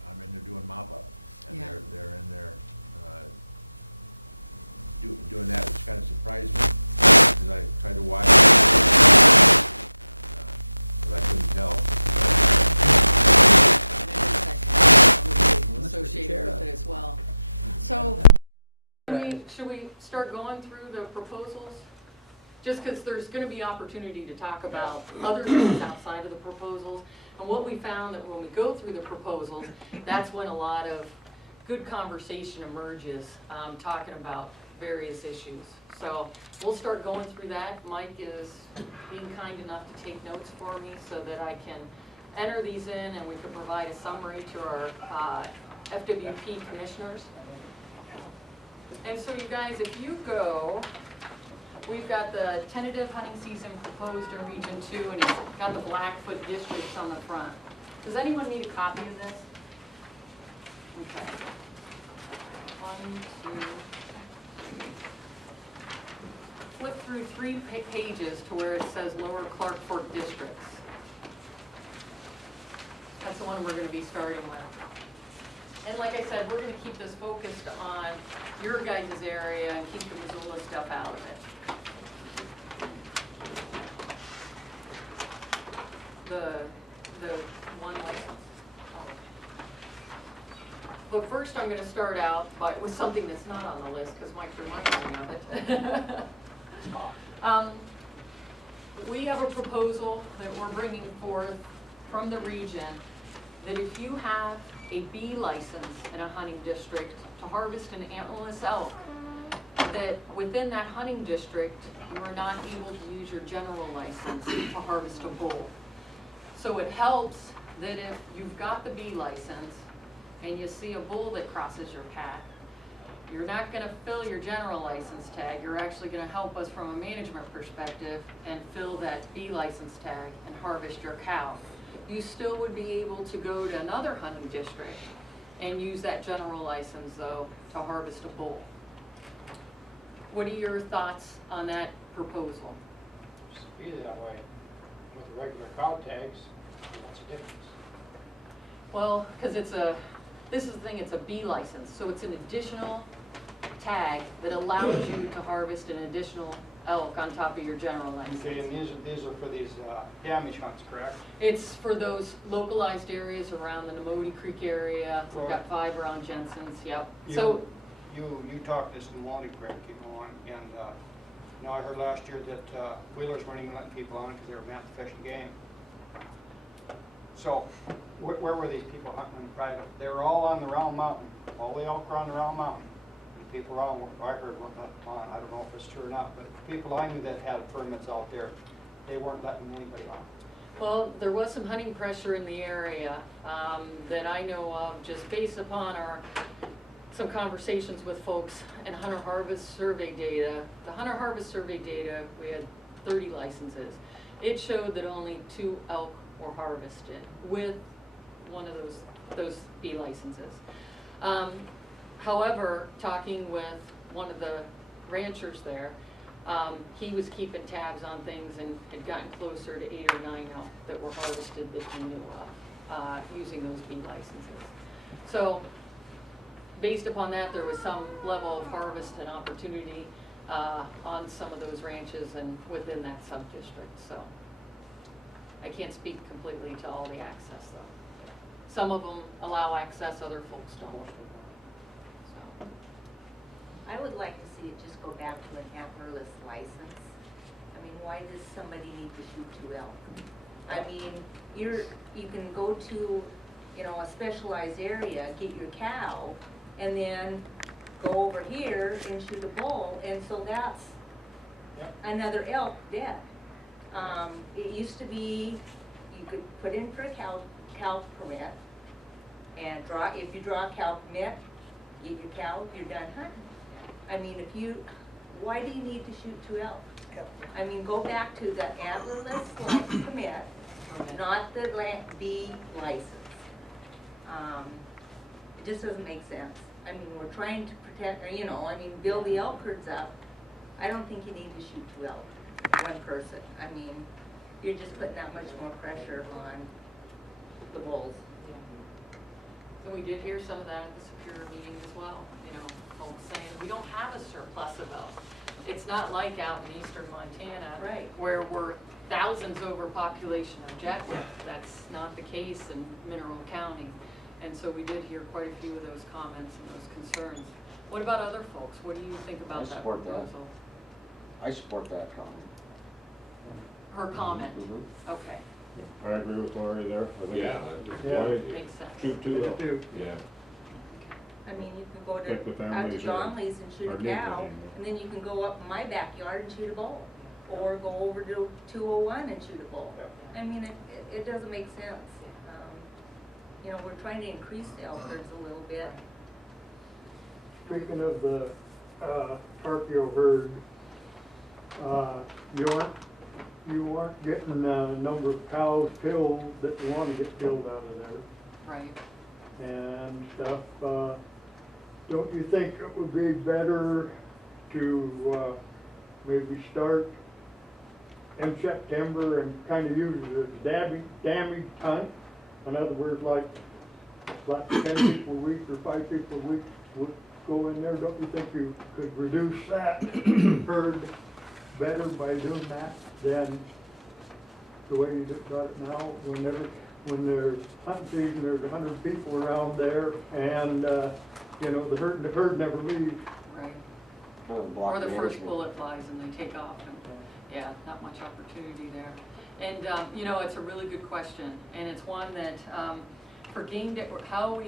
I'm in there doing mop up, and Yeah. they're in there, doing that, which kind of surprised me, because I tried to watch, but I couldn't tell. Associated with it as well. So, should we start going through the proposals? Just because there's going to be opportunity to talk about other things outside of the proposals. And what we found that when we go through the proposals, that's when a lot of good conversation emerges, talking about various issues. So we'll start going through that. Mike is being kind enough to take notes for me so that I can enter these in and we can provide a summary to our FWP commissioners. And so you guys, if you go, we've got the tentative hunting season proposed in Region 2, and it's got the Blackfoot districts on the front. Does anyone need a copy of this? Okay. 1, 2, 3. Flip through 3 pages to where it says Lower Clark Fork districts. That's the one we're going to be starting with. And like I said, we're gonna keep this focused on your guys' area and keep the Missoula stuff out of it. The one license. But first, I'm gonna start out with something that's not on the list, because Mike's reminding me of it. We have a proposal that we're bringing forth from the region, that if you have a B license in a hunting district to harvest an antlerless elk, that within that hunting district, you are not able to use your general license to harvest a bull. So it helps that if you've got the B license and you see a bull that crosses your path, you're not gonna fill your general license tag, you're actually gonna help us from a management perspective and fill that B license tag and harvest your cow. You still would be able to go to another hunting district and use that general license though to harvest a bull. What are your thoughts on that proposal? Should be that way. With the regular cow tags, what's the difference? Well, because this is the thing, it's a B license, so it's an additional tag that allows you to harvest an additional elk on top of your general license. Okay, and these are for these damage hunts, correct? It's for those localized areas around the Nemoti Creek area. We've got 5 around Jensen's, yep. So You talked this in Wally Creek, you know, and now I heard last year that Wheelers weren't even letting people on because they were meant to fish and game. So where were these people hunting in private? They were all on the Round Mountain. All the elk were on the Round Mountain. The people around, I heard, weren't letting them on. I don't know if it's true or not, but the people I knew that had permits out there, they weren't letting anybody on. well, there was some hunting pressure in the area that I know of, just based upon some conversations with folks and hunter harvest survey data. The hunter harvest survey data, we had 30 licenses. It showed that only 2 elk were harvested with one of those B licenses. However, talking with one of the ranchers there, he was keeping tabs on things and had gotten closer to 8 or 9 elk that were harvested that he knew of, using those B licenses. So, based upon that, there was some level of harvest and opportunity on some of those ranches and within that sub-district, so. I can't speak completely to all the access though. Some of them allow access, other folks don't. So, I would like to see it just go back to an antlerless license. I mean, why does somebody need to shoot 2 elk? I mean, you can go to, you know, a specialized area, get your cow, and then go over here and shoot a bull, and so that's another elk dead. It used to be, you could put in for a cow permit, and if you draw a cow permit, get your cow, you're done hunting. I mean, why do you need to shoot 2 elk? I mean, go back to the antlerless permit, not the B license. It just doesn't make sense. I mean, we're trying to protect, or, you know, I mean, build the elk herds up. I don't think you need to shoot 2 elk, one person. I mean, you're just putting that much more pressure on the bulls. and we did hear some of that at the Superior meeting as well, you know, folks saying, we don't have a surplus of elk. It's not like out in eastern Montana. Right. Where we're thousands over population objective. That's not the case in Mineral County. And so we did hear quite a few of those comments and those concerns. What about other folks? What do you think about that support that. proposal? I support that comment. Her comment? Mhm. Okay, I agree with Lori there. I think Yeah. why makes sense. shoot 2 elk? Yeah. I mean, you can go Like the out to families Johnley's and shoot are a new cow, to them. and then you can go up in my backyard and shoot a bull. Or go over to 201 and shoot a bull. I mean, it doesn't make sense. You know, we're trying to increase the elk herds a little bit. Speaking of the Carpio herd, you aren't getting the number of cows killed that you want to get killed out of there Right. and stuff. Don't you think it would be better to maybe start in September and kind of use it as damage hunt? In other words, like about 10 people a week or 5 people a week would go in there, don't you think you could reduce that herd better by doing that than the way you just got it now? When there's hunting season, there's 100 people around there, and you know, the herd never leaves. Right. Kind of block Or the first management. bullet flies and they take off, and, yeah, not much opportunity there. And, you know, it's a really good question, and it's one that, for game how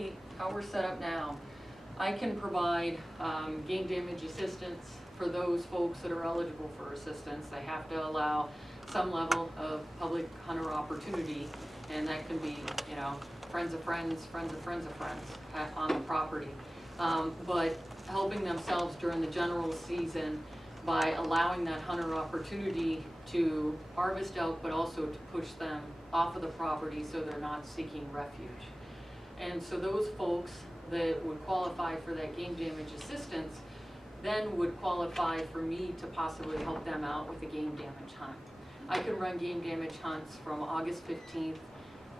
we're set up now, I can provide, game damage assistance for those folks that are eligible for assistance. They have to allow some level of public hunter opportunity, and that can be, you know, friends of friends, friends of friends of friends on the property. But helping themselves during the general season by allowing that hunter opportunity to harvest elk, but also to push them off of the property so they're not seeking refuge. And so those folks that would qualify for that game damage assistance then would qualify for me to possibly help them out with a game damage hunt. I can run game damage hunts from August 15th,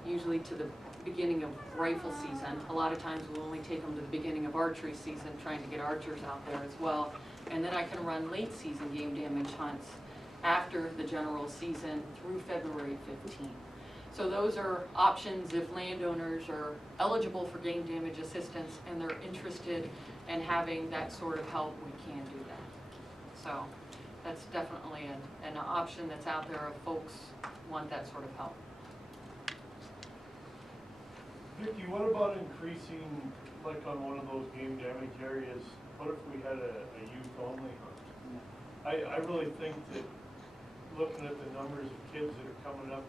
usually to the beginning of rifle season. A lot of times we'll only take them to the beginning of archery season, trying to get archers out there as well. And then I can run late season game damage hunts after the general season through February 15th. So those are options if landowners are eligible for game damage assistance and they're interested in having that sort of help, we can do that. So that's definitely an option that's out there if folks want that sort of help. Vicki, what about increasing, like on one of those game damage areas, what if we had a youth only hunt? I really think that looking at the numbers of kids that are coming up,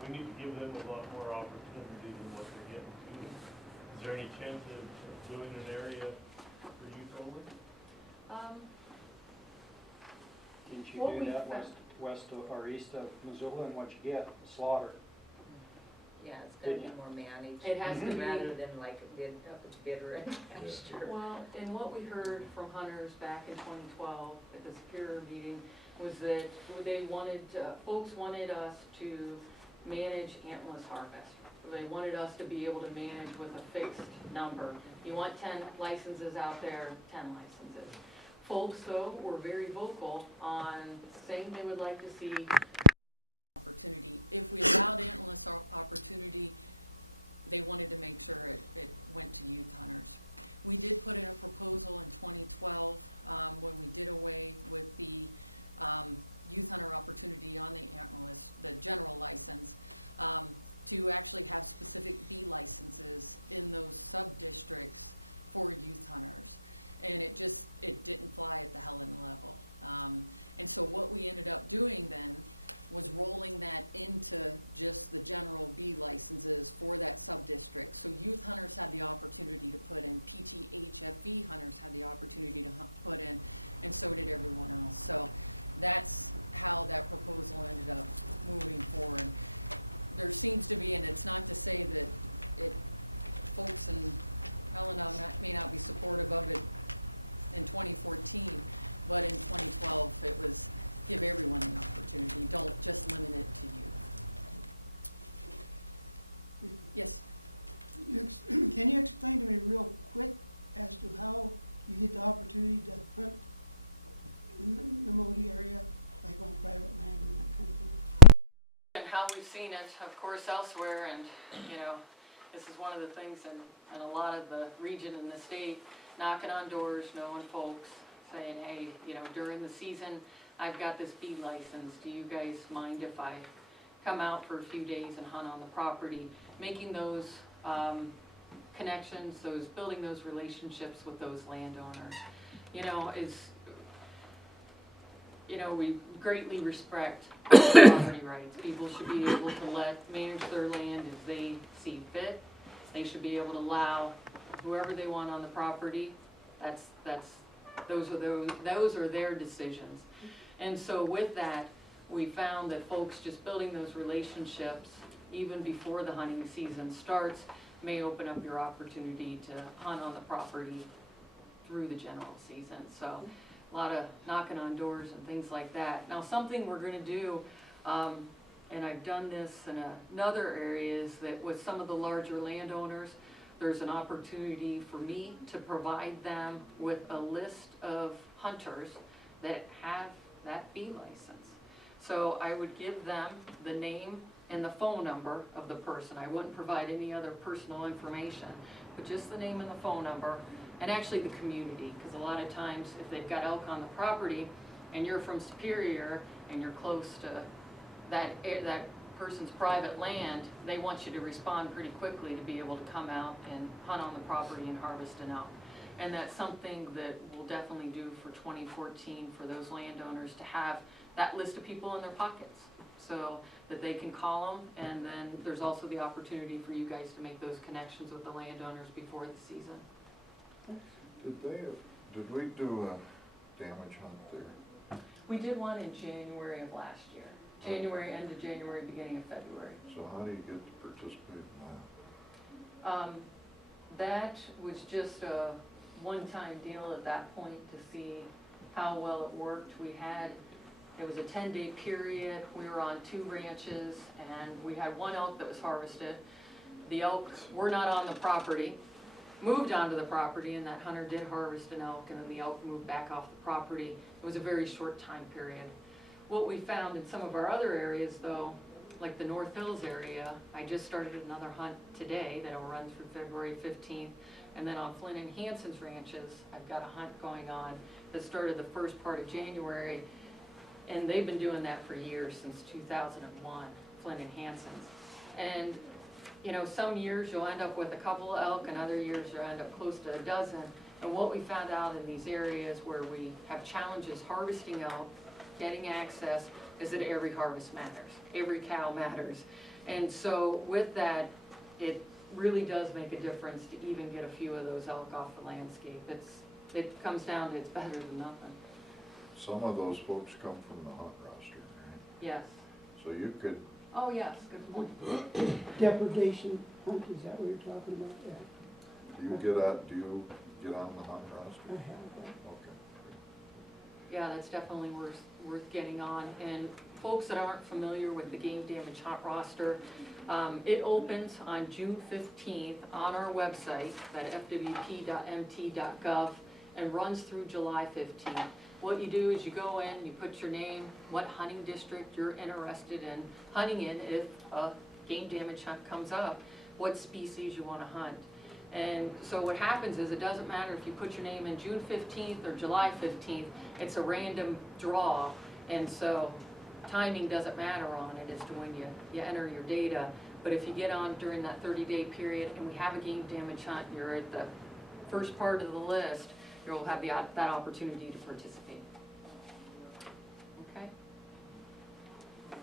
we need to give them a lot more opportunity than what they're getting to. Is there any chance of doing an area for youth only? Didn't you What do we that found- west of, or east of Missoula, and what you get, slaughter? Yeah, it's gotta be more managed. It has to be. Rather than like a bitter and pasture. Well, and what we heard from hunters back in 2012 at the Superior meeting was that they wanted, folks wanted us to manage antlerless harvest. They wanted us to be able to manage with a fixed number. You want 10 licenses out there, 10 licenses. Folks, though, were very vocal on saying they would like to see opportunity. If we allowed antlerless opportunity, they wanted to make sure it went to youth hunters. We did put in a proposal in 2012 when we did away with the youth hunter opportunity on the antlerless, the general license, to actually have specific B licenses in those sub-districts for youth hunters. And it didn't fly at the Helen level. And so what we ended up doing then was rolling that into just the general B licenses for that sub-district. So youth hunters had the opportunity to put in, PTHFE hunters had the opportunity to put in, and so did everyone else. So that's how that proposal ended up moving forward. There seems to be, and it's not to say that folks in Helena may not be supportive of it in 2014, but in 2012 it was give everyone an opportunity. Don't just limit it to you. Yes? Can you explain to me real quick as to how you get the opportunity to hunt in the Modi area, like on private land and that kind of thing? And how we've seen it, of course, elsewhere, and, you know, this is one of the things in a lot of the region in the state, knocking on doors, knowing folks, saying, hey, you know, during the season, I've got this B license, do you guys mind if I come out for a few days and hunt on the property? Making those connections, building those relationships with those landowners, you know, we greatly respect property rights. People should be able to manage their land as they see fit. They should be able to allow whoever they want on the property. Those are their decisions. And so with that, we found that folks just building those relationships, even before the hunting season starts, may open up your opportunity to hunt on the property through the general season. So a lot of knocking on doors and things like that. Now, something we're going to do, and I've done this in another area, is that with some of the larger landowners, there's an opportunity for me to provide them with a list of hunters that have that B license. So I would give them the name and the phone number of the person. I wouldn't provide any other personal information, but just the name and the phone number, and actually the community, because a lot of times if they've got elk on the property and you're from Superior and you're close to that person's private land, they want you to respond pretty quickly to be able to come out and hunt on the property and harvest an elk. And that's something that we'll definitely do for 2014 for those landowners, to have that list of people in their pockets so that they can call them. And then there's also the opportunity for you guys to make those connections with the landowners before the season. Did we do a damage hunt there? We did one in January of last year. January, end of January, beginning of February. So how do you get to participate in that? That was just a one-time deal at that point to see how well it worked. It was a 10-day period. We were on 2 ranches, and we had 1 elk that was harvested. The elk were not on the property, moved onto the property, and that hunter did harvest an elk, and then the elk moved back off the property. It was a very short time period. What we found in some of our other areas, though, like the North Hills area, I just started another hunt today that'll run through February 15th. And then on Flynn and Hanson's ranches, I've got a hunt going on that started the first part of January. And they've been doing that for years, since 2001, Flynn and Hanson's. And, you know, some years you'll end up with a couple of elk, and other years you'll end up close to a dozen. And what we found out in these areas where we have challenges harvesting elk, getting access, is that every harvest matters. Every cow matters. And so with that, it really does make a difference to even get a few of those elk off the landscape. It comes down to it's better than nothing. Some of those folks come from the hunt roster, right? Yes. So you could, Oh, yes, good point. Depredation hunt, is that what you're talking about? Yeah. do you get on the hunt roster? I have that. Okay. Yeah, that's definitely worth getting on. And folks that aren't familiar with the game damage hunt roster, it opens on June 15th on our website, that fwp.mt.gov, and runs through July 15th. What you do is you go in, you put your name, what hunting district you're interested in hunting in if a game damage hunt comes up, what species you want to hunt. And so what happens is, it doesn't matter if you put your name in June 15th or July 15th, it's a random draw. And so timing doesn't matter on it as to when you enter your data. But if you get on during that 30-day period and we have a game damage hunt, you're at the first part of the list, you'll have that opportunity to participate. Okay?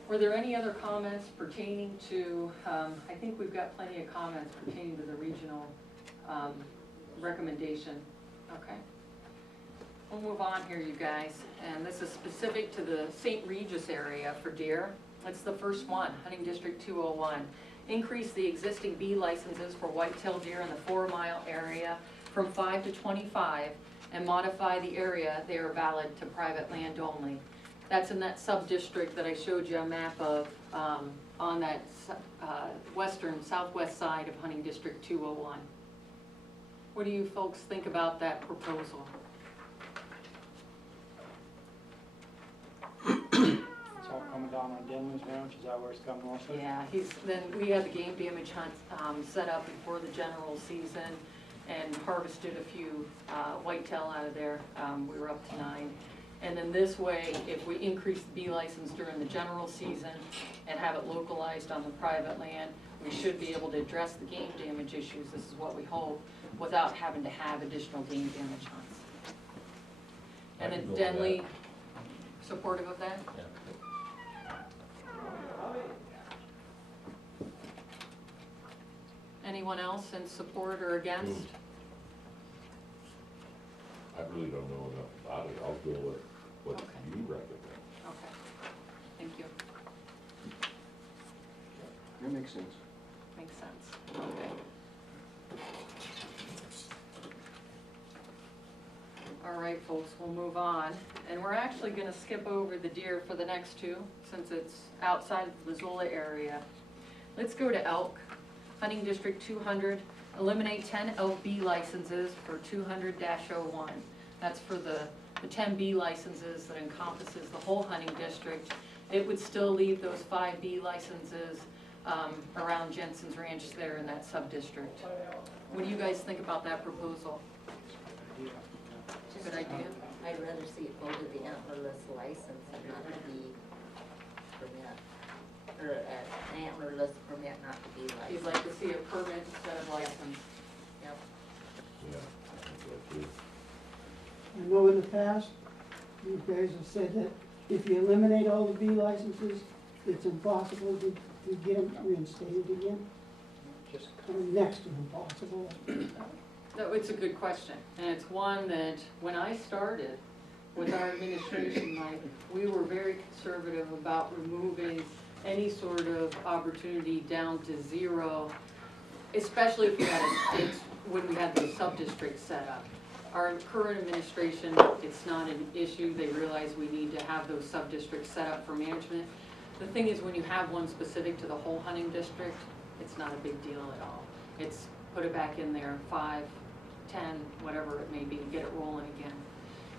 Were there any other comments pertaining to, I think we've got plenty of comments pertaining to the regional recommendation. Okay. We'll move on here, you guys. And this is specific to the St. Regis area for deer. It's the first one, Hunting District 201. Increase the existing B licenses for whitetail deer in the 4-mile area from 5 to 25, and modify the area they are valid to private land only. That's in that sub-district that I showed you a map of on that southwest side of Hunting District 201. What do you folks think about that proposal? It's all coming down on Denley's ranch, is that where it's coming mostly? Yeah, then we had the game damage hunt set up before the general season, and harvested a few whitetail out of there. We were up to 9. And then this way, if we increase the B license during the general season and have it localized on the private land, we should be able to address the game damage issues, this is what we hope, without having to have additional game damage hunts. And then Denley, supportive of that? Anyone else in support or against? I really don't know enough about it. I'll go with what Okay. you recommend. Okay, thank you. That makes sense. Makes sense, okay. All right, folks, we'll move on. And we're actually gonna skip over the deer for the next 2, since it's outside of the Missoula area. Let's go to elk. Hunting District 200, eliminate 10 LB licenses for 200-01. That's for the 10B licenses that encompasses the whole hunting district. It would still leave those 5B licenses around Jensen's Ranch there in that sub-district. What do you guys think about that proposal? Good idea? I'd rather see it go to the antlerless license and not to be permit, or an antlerless permit not to be licensed. You'd like to see a permit instead of license? Yep. Yeah, I think that too. I know in the past, you guys have said that if you eliminate all the B licenses, it's impossible to get them reinstated again. Just Or next to impossible. No, it's a good question, and it's one that, when I started with our administration, Mike, we were very conservative about removing any sort of opportunity down to zero, especially if we had when we had those sub-districts set up. Our current administration, it's not an issue, they realize we need to have those sub-districts set up for management. The thing is, when you have one specific to the whole hunting district, it's not a big deal at all. It's put it back in there, 5, 10, whatever it may be, get it rolling again.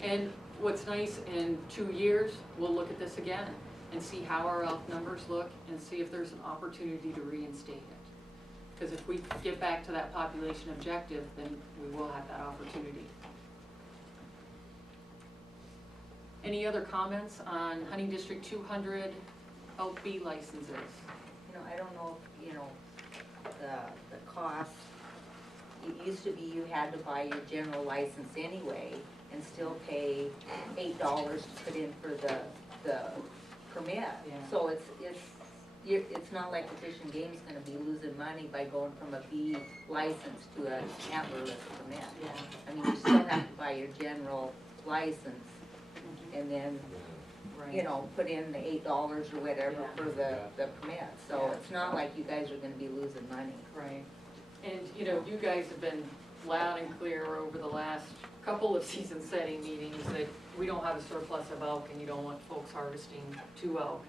And what's nice, in 2 years, we'll look at this again and see how our elk numbers look and see if there's an opportunity to reinstate it. Because if we get back to that population objective, then we will have that opportunity. Any other comments on Hunting District 200 Elk B licenses? You know, I don't know if, you know, the cost, it used to be you had to buy your general license anyway and still pay $8 to put in for the permit. Yeah. So it's not like the Fish and Game's gonna be losing money by going from a B license to an antlerless permit. Yeah. I mean, you still have to buy your general license and then, Right. you know, put in the $8 or whatever Yeah. for the permit. So Yeah. it's not like you guys are gonna be losing money. Right. And, you know, you guys have been loud and clear over the last couple of season setting meetings that we don't have a surplus of elk and you don't want folks harvesting 2 elk.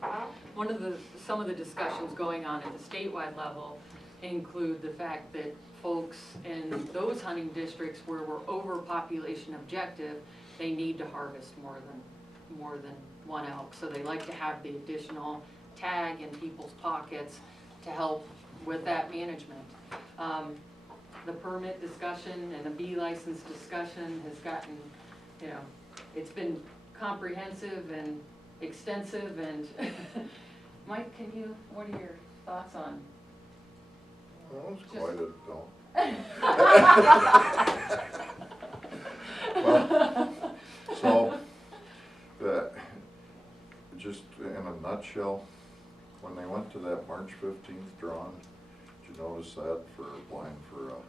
Some of the discussions going on at the statewide level include the fact that folks in those hunting districts where we're overpopulation objective, they need to harvest more than 1 elk. So they like to have the additional tag in people's pockets to help with that management. The permit discussion and the B license discussion has gotten, you know, it's been comprehensive and extensive and Mike, what are your thoughts on? Well, it's Just- quite a Well, so, just in a nutshell, when they went to that March 15th drawing, did you notice that for applying for a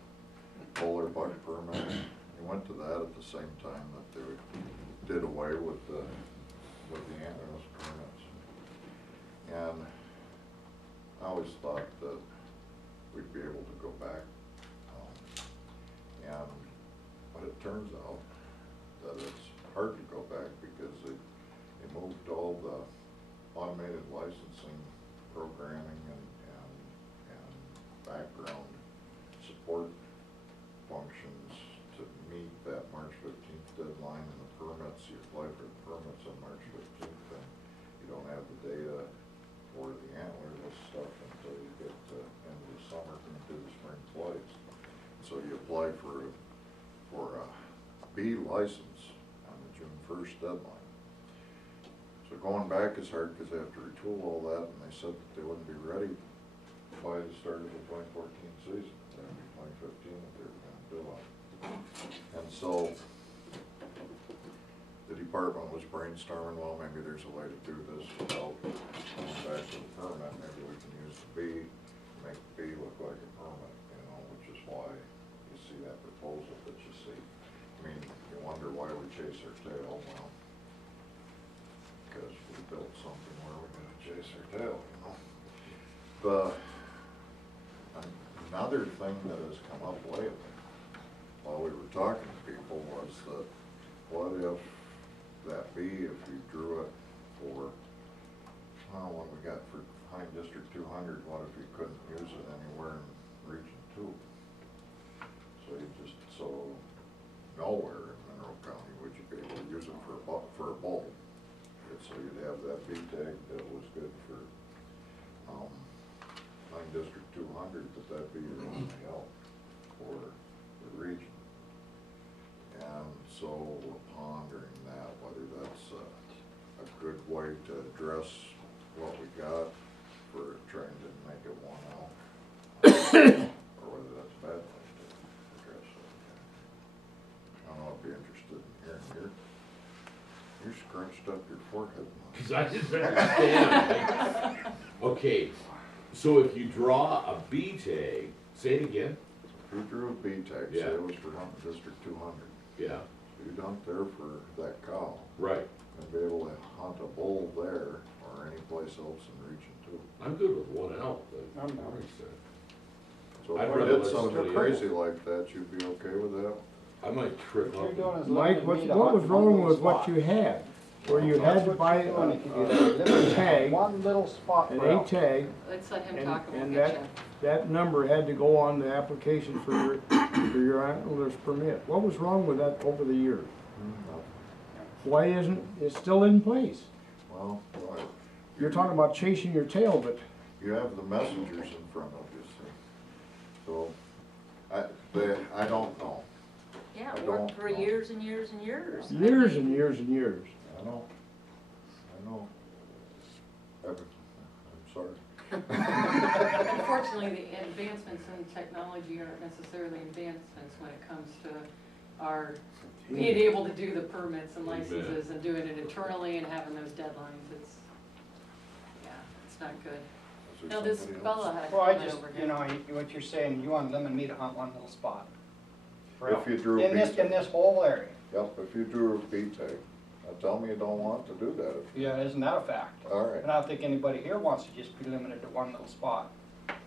polar buck permit? They went to that at the same time that they did away with the antlerless permits. And I always thought that we'd be able to go back. But it turns out that it's hard to go back because they moved all the automated licensing, programming, and background support functions to meet that March 15th deadline, and the permits, you apply for the permits on March 15th, and you don't have the data for the antlerless stuff until you get to end of the summer and do the spring flights. So you apply for a B license on the June 1st deadline. So going back is hard because they have to retool all that, and they said that they wouldn't be ready by the start of the 2014 season. That would be 2015 that they were going to do it. And so the department was brainstorming, well, maybe there's a way to do this without going back to the permit. Maybe we can use the B, make the B look like a permit, you know, which is why you see that proposal that you see. I mean, you wonder why we chase our tail. Well, because we built something where we're gonna chase our tail, you know. Another thing that has come up lately, while we were talking to people, was that what if that B, if you drew it for, what we got for Hunting District 200, what if you couldn't use it anywhere in Region 2? have that B tag that was good for, on District 200, but that'd be your only help for the region. And so we're pondering that, whether that's a good way to address what we got for trying to make it one out, or whether that's a bad thing to address it. I don't know, I'd be interested in hearing you're scrunched up your forehead. Cause I didn't understand. Okay, so if you draw a B tag, say it again. Who drew a B tag, say Yeah. it was for hunting District 200. Yeah, You'd hunt there for that cow, right. and be able to hunt a bull there, or any place else in Region 2. I'm good with one out, but. I'm not. So I'd if rather we did let something somebody crazy like that, you'd be okay with that? I might trip What you're up. doing is Mike, limiting what, me to what hunt was one wrong little with what spot. you had? Where you That's had to what buy you're doing if you do that. a Limit tag, one little spot an per A elk. tag, Let's let him and, talk and we'll and get that, you. that number had to go on the application for your antler's permit. What was wrong with that over the years? Why isn't it still in place? Well, right. You're talking about chasing your tail, but You have the messengers in front of you, see? So, I don't know. Yeah, I it worked don't for know. years and years and years. years and years and years. I know. I'm sorry. Unfortunately, the advancements in technology aren't necessarily advancements when it comes to our being able to do the permits and licenses and doing it internally and having those deadlines. It's, yeah, it's not good. Is there Now, this somebody fella else? had a Well, I comment just, over you here. know, what you're saying, you want to limit me to hunt one little spot. for If elk. you drew a In this, B tag. in this whole area. Yep, if you drew a B tag. Now tell me you don't want to do that. Yeah, isn't that a fact? All right. And I don't think anybody here wants to just be limited to one little spot.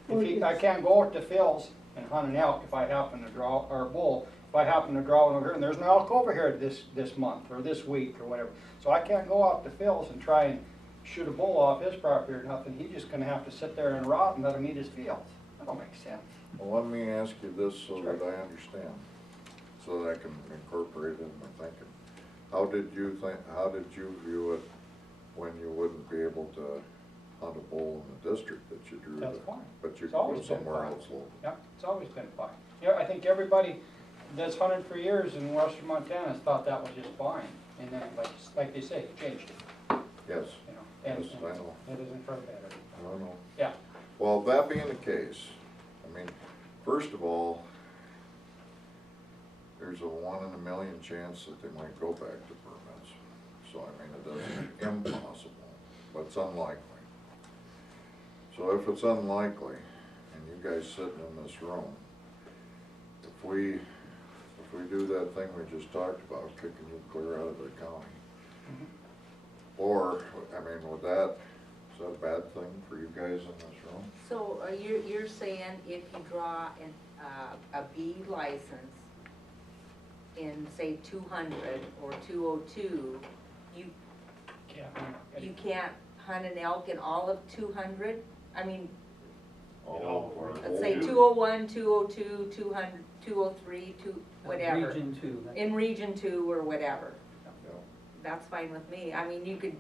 I can't go to Phil's and hunt an elk if I happen to draw, or a bull, if I happen to draw one over here, and there's an elk over here this month, or this week, or whatever. So I can't go out to Phil's and try and shoot a bull off his property or nothing. He's just gonna have to sit there and rot and let him eat his fields. That don't make sense. Well, let me ask you this so Sure. that I understand, so that I can incorporate it in my thinking. How did you view it when you wouldn't be able to hunt a bull in the district that you drew? That's to- fine. But you It's could go always been somewhere fine. else local. Yeah, it's always been fine. Yeah, I think everybody that's hunted for years in western Montana has thought that was just fine. And then, like they say, changed it, Yes, you know. And yes, I know, it isn't for better. I know. Yeah. Well, that being the case, I mean, first of all, there's a 1 in a million chance that they might go back to permits. So, I mean, it doesn't impossible, but it's unlikely. So if it's unlikely, and you guys sitting in this room, if we do that thing we just talked about, kicking you clear out of the county, or, I mean, is that a bad thing for you guys in this room? So you're saying if you draw a B license in, say, 200 or 202, you can't hunt an elk in all of 200? I mean, let's say 201, 202, 200, 203, whatever. Region 2. In Region 2 or whatever. That's fine with me. I mean, you could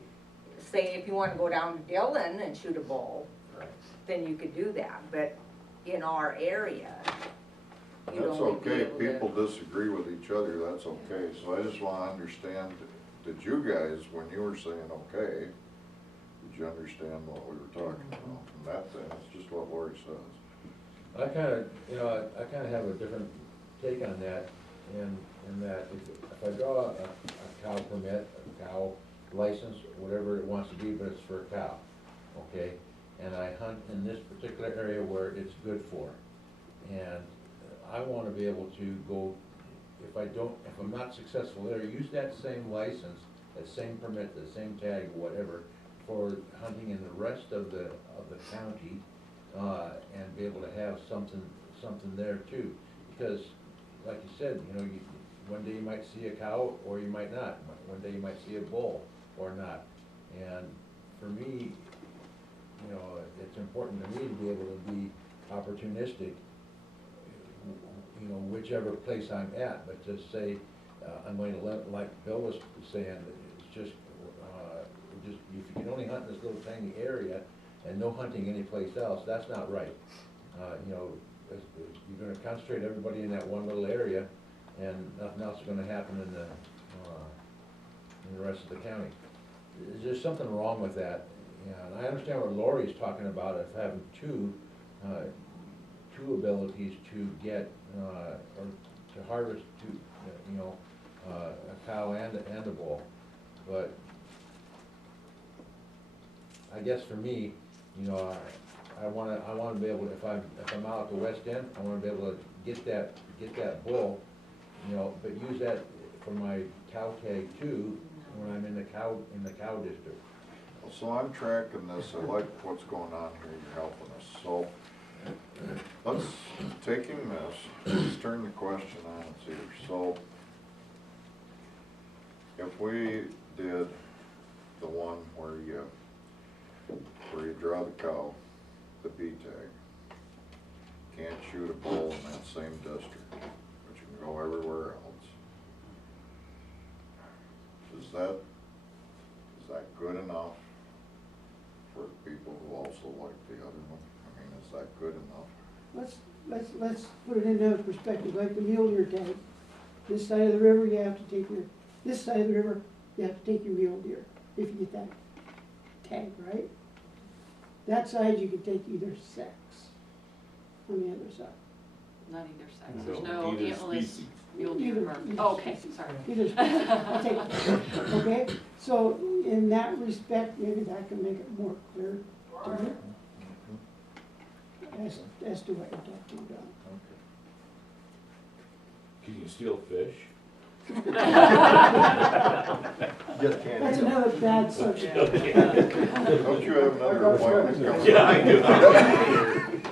say if you want to go down to Dillon and shoot a bull, then you could do that, but in our area, you'd That's only be okay, able to. people disagree with each other, that's okay, so I just wanna understand, did you guys, when you were saying okay, did you understand what we were talking about? And that's just what Lori says. I kinda have a different take on that, in that if I draw a cow permit, a cow license, whatever it wants to be, but it's for a cow, okay? And I hunt in this particular area where it's good for. And I wanna be able to go, if I'm not successful there, use that same license, that same permit, the same tag, whatever, for hunting in the rest of the county, and be able to have something there too. Because, like you said, one day you might see a cow, or you might not. One day you might see a bull, or not. And for me, it's important to me to be able to be opportunistic, whichever place I'm at. But to say, I'm going to let, like Bill was saying, it's just just, if you can only hunt in this little tiny area and no hunting anyplace else, that's not right. You know, you're gonna concentrate everybody in that one little area, and nothing else is gonna happen in the rest of the county. There's something wrong with that. Yeah, and I understand what Lori's talking about, of having two abilities to get, or to harvest two, you know, a cow and a bull. But I guess for me, you know, I wanna be able, if I'm out at the west end, I wanna be able to get that bull, you know, but use that for my cow tag too, when I'm in the cow district. So I'm tracking this, I like what's going on here, you're helping us. So, let's, taking this, let's turn the question on its ear. So, if we did the one where you draw the cow, the B tag, can't shoot a bull in that same district, but you can go everywhere else. Is that good enough for people who also like the other one? I mean, is that good enough? Let's put it into perspective, like the mule deer tag. This side of the river, you have to take this side of the river, you have to take your mule deer, if you get that tag, right? That side, you could take either sex on the other side. Not either sex, No, there's no either antlerless species. mule deer. Either- Oh, okay, sorry. Either species. I'll take it. Okay, so in that respect, maybe that can make it more clear to you as to what you're talking about. Can you still fish? Just can't That's eat 'em. another bad subject. Don't you have another appointment coming? Yeah, I do.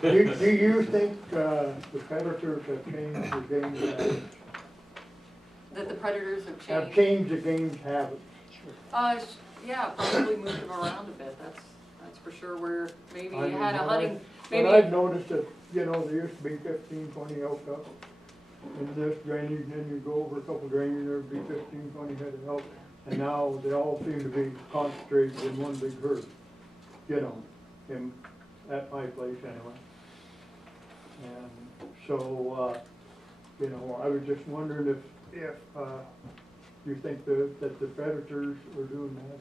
Do you think, the predators have changed the game habits? That the predators have Have changed. changed the game habits? Yeah, probably moved them around a bit, that's for sure, where maybe I you mean, had a hunting, But I've maybe, noticed that, you know, there used to be 15, 20 elk up in this drainage, then you go over a couple drainages, there'd be 15, 20 head of elk. And now they all seem to be concentrated in one big herd, you know, at my place anyway. And so, you know, I was just wondering if you think that the predators are doing that.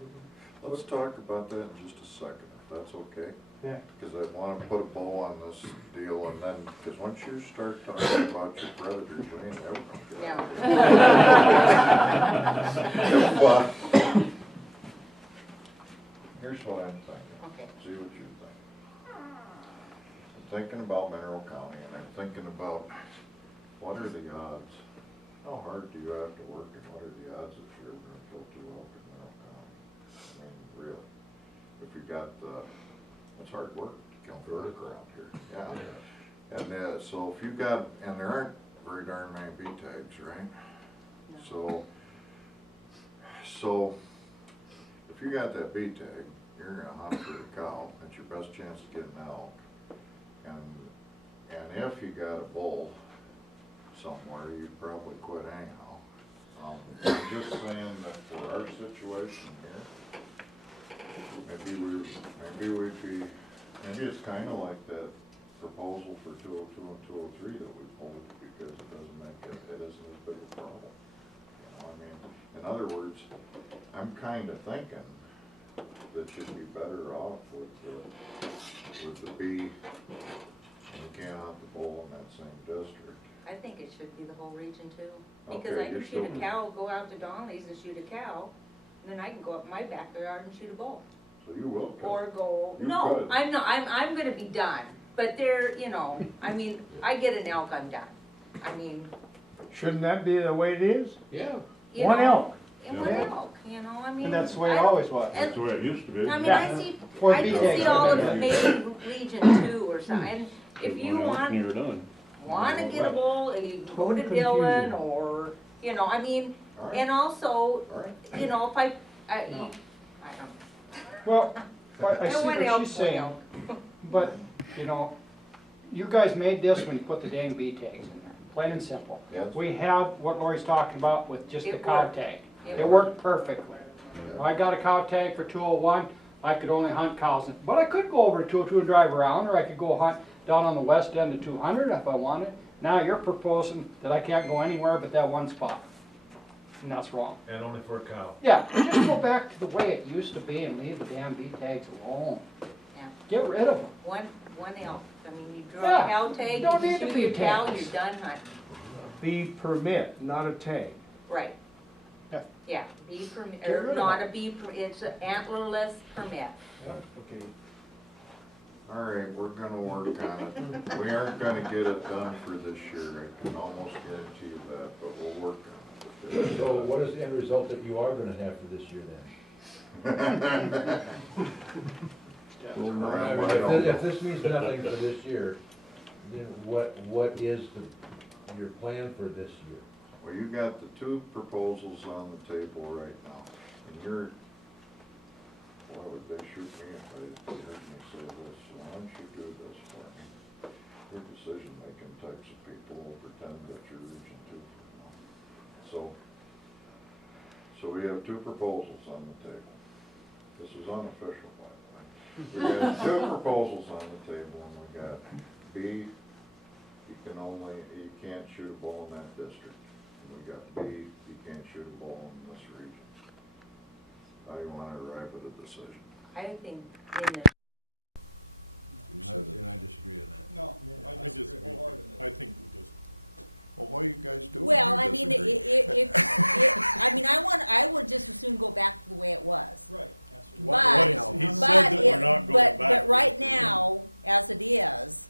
Let's talk about that in just a second, if that's okay. Yeah. Because I want to put a bow on this deal, and then, because once you start talking about your predators, we ain't ever gonna get out of here. Yeah. Here's what I'm thinking. Okay. See what you think. I'm thinking about Mineral County, and I'm thinking about what are the odds? How hard do you have to work, and what are the odds that you're gonna kill 2 elk in Mineral County? I mean, really. If you got, it's hard work to kill elk around here, yeah. And, so if you got, and there aren't very darn many B tags, right? So if you got that B tag, you're gonna hunt for the cow, that's your best chance to get an elk. And if you got a bull somewhere, you'd probably quit anyhow. I'm just saying that for our situation here, maybe it's kinda like that proposal for 202 and 203 that we pulled, because it isn't as big a problem. You know, I mean, in other words, I'm kinda thinking that you'd be better off with the B, and you can't hunt the bull in that same district. I think it should be the whole region too, because Okay, I can you're shoot a still- cow, go out to Donley's and shoot a cow, and then I can go up my backyard and shoot a bull. So you will cut. Or go, You no, could. I'm not, I'm gonna be done, but there, you know, I mean, I get an elk, I'm done. I mean, Shouldn't that be the way it is? Yeah. you One know, elk. and one elk, you know, I mean. And that's the way it I don't- always was. and- the way it used to be. I mean, Yeah. For I B can tags, see all I of mean. maybe region 2 or something, and if you wanna get a bull, you can go to Total Dillon, confusion. or, you know, I mean, All right. and also, All right. you know, if I don't know. Well, but I And see one what elk, she's one saying, elk. but, you know, you guys made this when you put the dang B tags in there, plain and simple. Yes. We have what Lori's talking about with just the It cow worked. tag. It It worked perfectly. I got a cow tag for 201, I could only hunt cows, but I could go over to 202 and drive around, or I could go hunt down on the west end of 200 if I wanted. Now you're proposing that I can't go anywhere but that one spot, and that's wrong. And only for a cow. Yeah, just go back to the way it used to be and leave the damn B tags alone. Yeah. Get rid of them. One elk, I mean, you draw Yeah, a cow tag, don't you need to shoot be your cow, tags. you're done hunting. B permit, not a tag. Right. Yeah. Yeah, bee permit, Get rid or of not it. a bee, it's an antlerless permit. Okay. All right, we're gonna work on it. We aren't gonna get it done for this year, I can almost guarantee you that, but we'll work on it. So what is the end result that you are gonna have for this year then? Well, no, I mean, if this means nothing for this year, then what is your plan for this year? Well, you got the two proposals on the table right now, and you're, why would they shoot me if I heard me say this? Why don't you do this for me? Your decision-making types of people will pretend that you're region two. So we have two proposals on the table. This is unofficial, by the way. We got two proposals on the table, and we got B, you can't shoot a bull in that district. And we got B, you can't shoot a bull in this region. How do you wanna arrive at a decision? I think in the, You said And it. I disagree on that. No, I disagree. I think we just. Well, what are you guys doing? well, You I mean, disagree. I mean, I would just as soon go back to the way it was. Right. But, He but, said that we're not going back. but right now, as it is,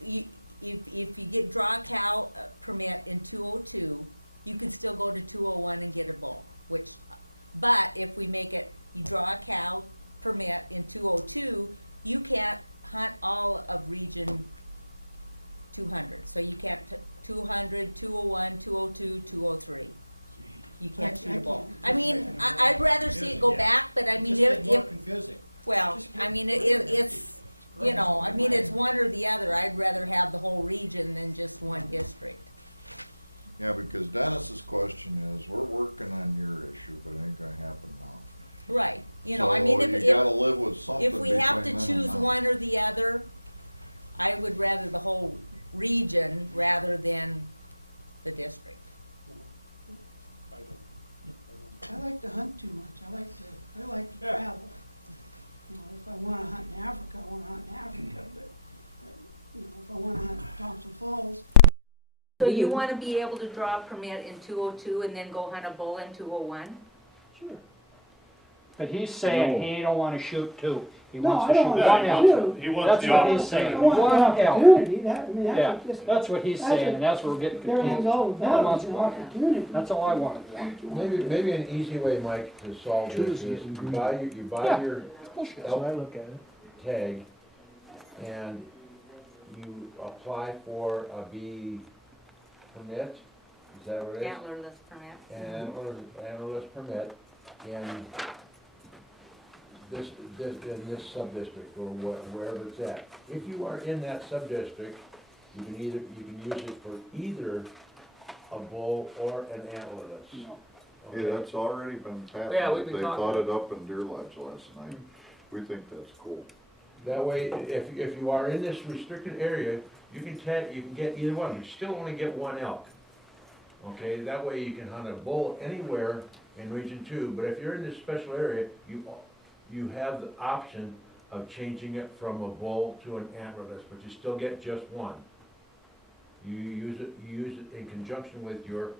if you get draw a cow permit in 202, you can still go to 201 and get a bull, but if we make it, you draw a cow permit in 202, you can't hunt all of region 200. So you can't, 200, 201, 202, 203. You can't shoot a bull. I mean, I'd rather see it go back, but I mean, if, well, I mean, it's, you know, I mean, it's one or the other. I'd rather have the whole region than just one district. Yeah, because Dennis's question is, we're working on your issue, but it ain't gonna happen now. Right, you know, I mean, So you gotta live with something if we have to between then choose and now. one or the other, I would rather the whole region rather than the district. I like to hunt too much, I like to travel. You know, if I wanna hunt in Africa, I wanna hunt in Africa, but, you know, if I wanna hunt in Thompson Falls. So you wanna be able to draw a permit in 202 and then go hunt a bull in 201? Sure. But he's saying he don't wanna shoot two, he No, wants I to don't shoot want one to elk. shoot. He wants That's the what he's opportunity. saying, I want one the elk. opportunity, that, I mean, Yeah, that's just, that's what he's that's saying, what- and that's where we're getting everything's confused. all He about, wants is an one. opportunity. That's all I wanted to want. Maybe an easy way, Mike, to solve this is you buy Yeah. your That's what I look at it. tag and you apply for a B permit, is that what it is? Antlerless permit. Analyst permit in this sub-district or wherever it's at. If you are in that sub-district, you can use it for either a bull or an antlerless. Hey, that's already been Yeah, patented, we've been they talking. thought it up in Deer Lodge last night. We think that's cool. That way, if you are in this restricted area, you can get either one, you still only get one elk. Okay, that way you can hunt a bull anywhere in region 2, but if you're in this special area, you have the option of changing it from a bull to an antlerless, but you still get just one. You use it in conjunction with your,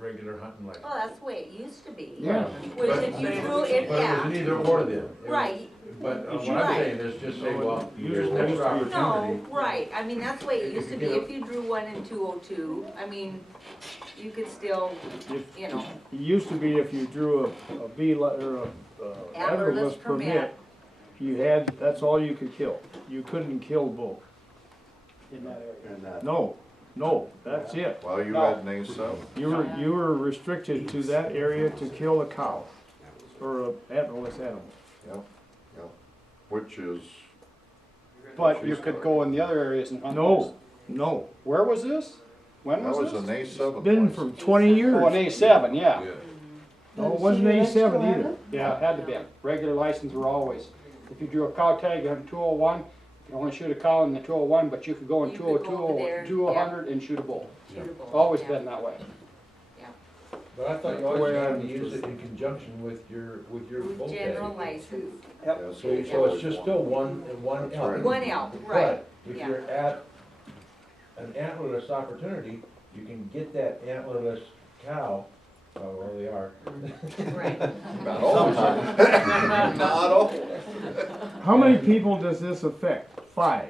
regular hunting license. Oh, that's the way it used to be. Yeah. Which if you drew it, But it was an yeah, either or then. right. But what Right. I'm saying is just say, well, here's an extra opportunity. No, right, I mean, that's the way it used to be. If you drew one in 202, I mean, you could still, you know, It used to be if you drew a B, or a antlerless antlerless permit. permit, that's all you could kill. You couldn't kill bull. In that area. And that, No, that's it. Well, you No. had an A7. You were restricted to that area to kill a cow, or a antlerless animal. Yep. Which is, But you could go in the other areas and hunt those. No, Where was this? When That was was this? an A7. Been for 20 years. Oh, an A7, yeah. No, it wasn't A7 either. Yeah, it had to be. Regular license were always. If you drew a cow tag on 201, you can only shoot a cow in the 201, but you could go in You could 202, go over there, 200 and shoot a bull. Suitable, Always yeah. been that way. But I thought you always had to use it in conjunction with your bull tag. General license, Yeah, So it's just still one That's elk. right. one elk, right, But if yeah. you're at an antlerless opportunity, you can get that antlerless cow, well, they are. Right. Not all the time. Not all. How many people does this affect? 5.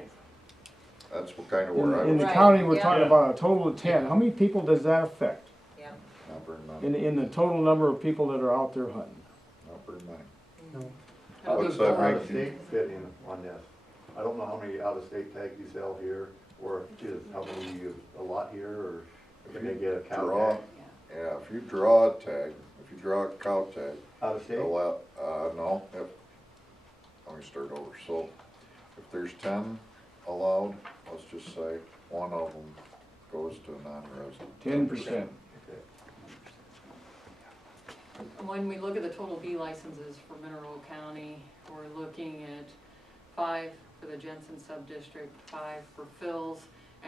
That's what kind of In, where I in was. the Right, county, we're yeah. talking about a total of 10. How many people does that affect? Yeah. Not very many. In the total number of people that are out there hunting? Not very many. That'll be What's that Out make of you? state fit in on this. I don't know how many out of state tags you sell here, or just how many you allot here, or if they get a cow Draw, tag. yeah, if you draw a tag, if you draw a cow tag, Out of state? no, let me start over. So, if there's 10 allowed, let's just say, one of them goes to a non-resident. 10%. When we look at the total bee licenses for Mineral County, we're looking at 5 for the Jensen sub-district, 5 for Phil's,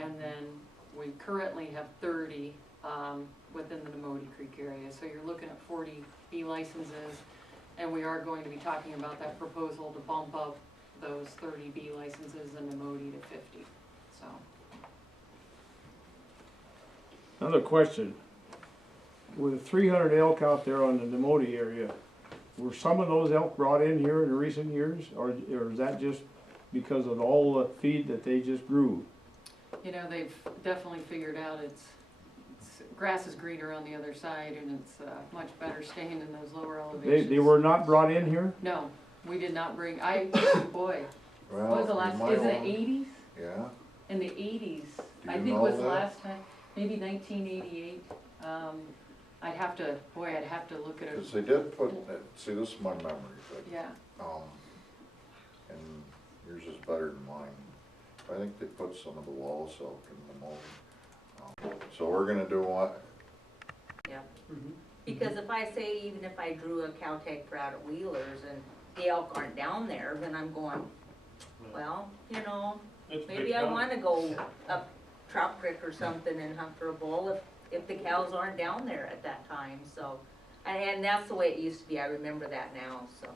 and then we currently have 30 within the Nemoti Creek area. So you're looking at 40 bee licenses, and we are going to be talking about that proposal to bump up those 30 bee licenses in Nemoti to 50, so. Another question. With 300 elk out there on the Nemoti area, were some of those elk brought in here in recent years, or is that just because of all the feed that they just grew? You know, they've definitely figured out it's grass is greener on the other side, and it's much better staying in those lower elevations. They were not brought in here? No, we did not bring, boy, Well, what was the you last, might is it wanna- 80s? Yeah, In the 80s, Do I you think know was the that? last time, maybe 1988. I'd have to look at it. because they did put, see, this is my memory, but, Yeah, and yours is better than mine. I think they put some of the walls out in the mold. So we're gonna do what? Yeah. Because if I say, even if I drew a cow tag for out at Wheelers and the elk aren't down there, then I'm going, well, you know, It's a big maybe I county. wanna go up Trout Creek or something and hunt for a bull if the cows aren't down there at that time, so. And that's the way it used to be, I remember that now, so.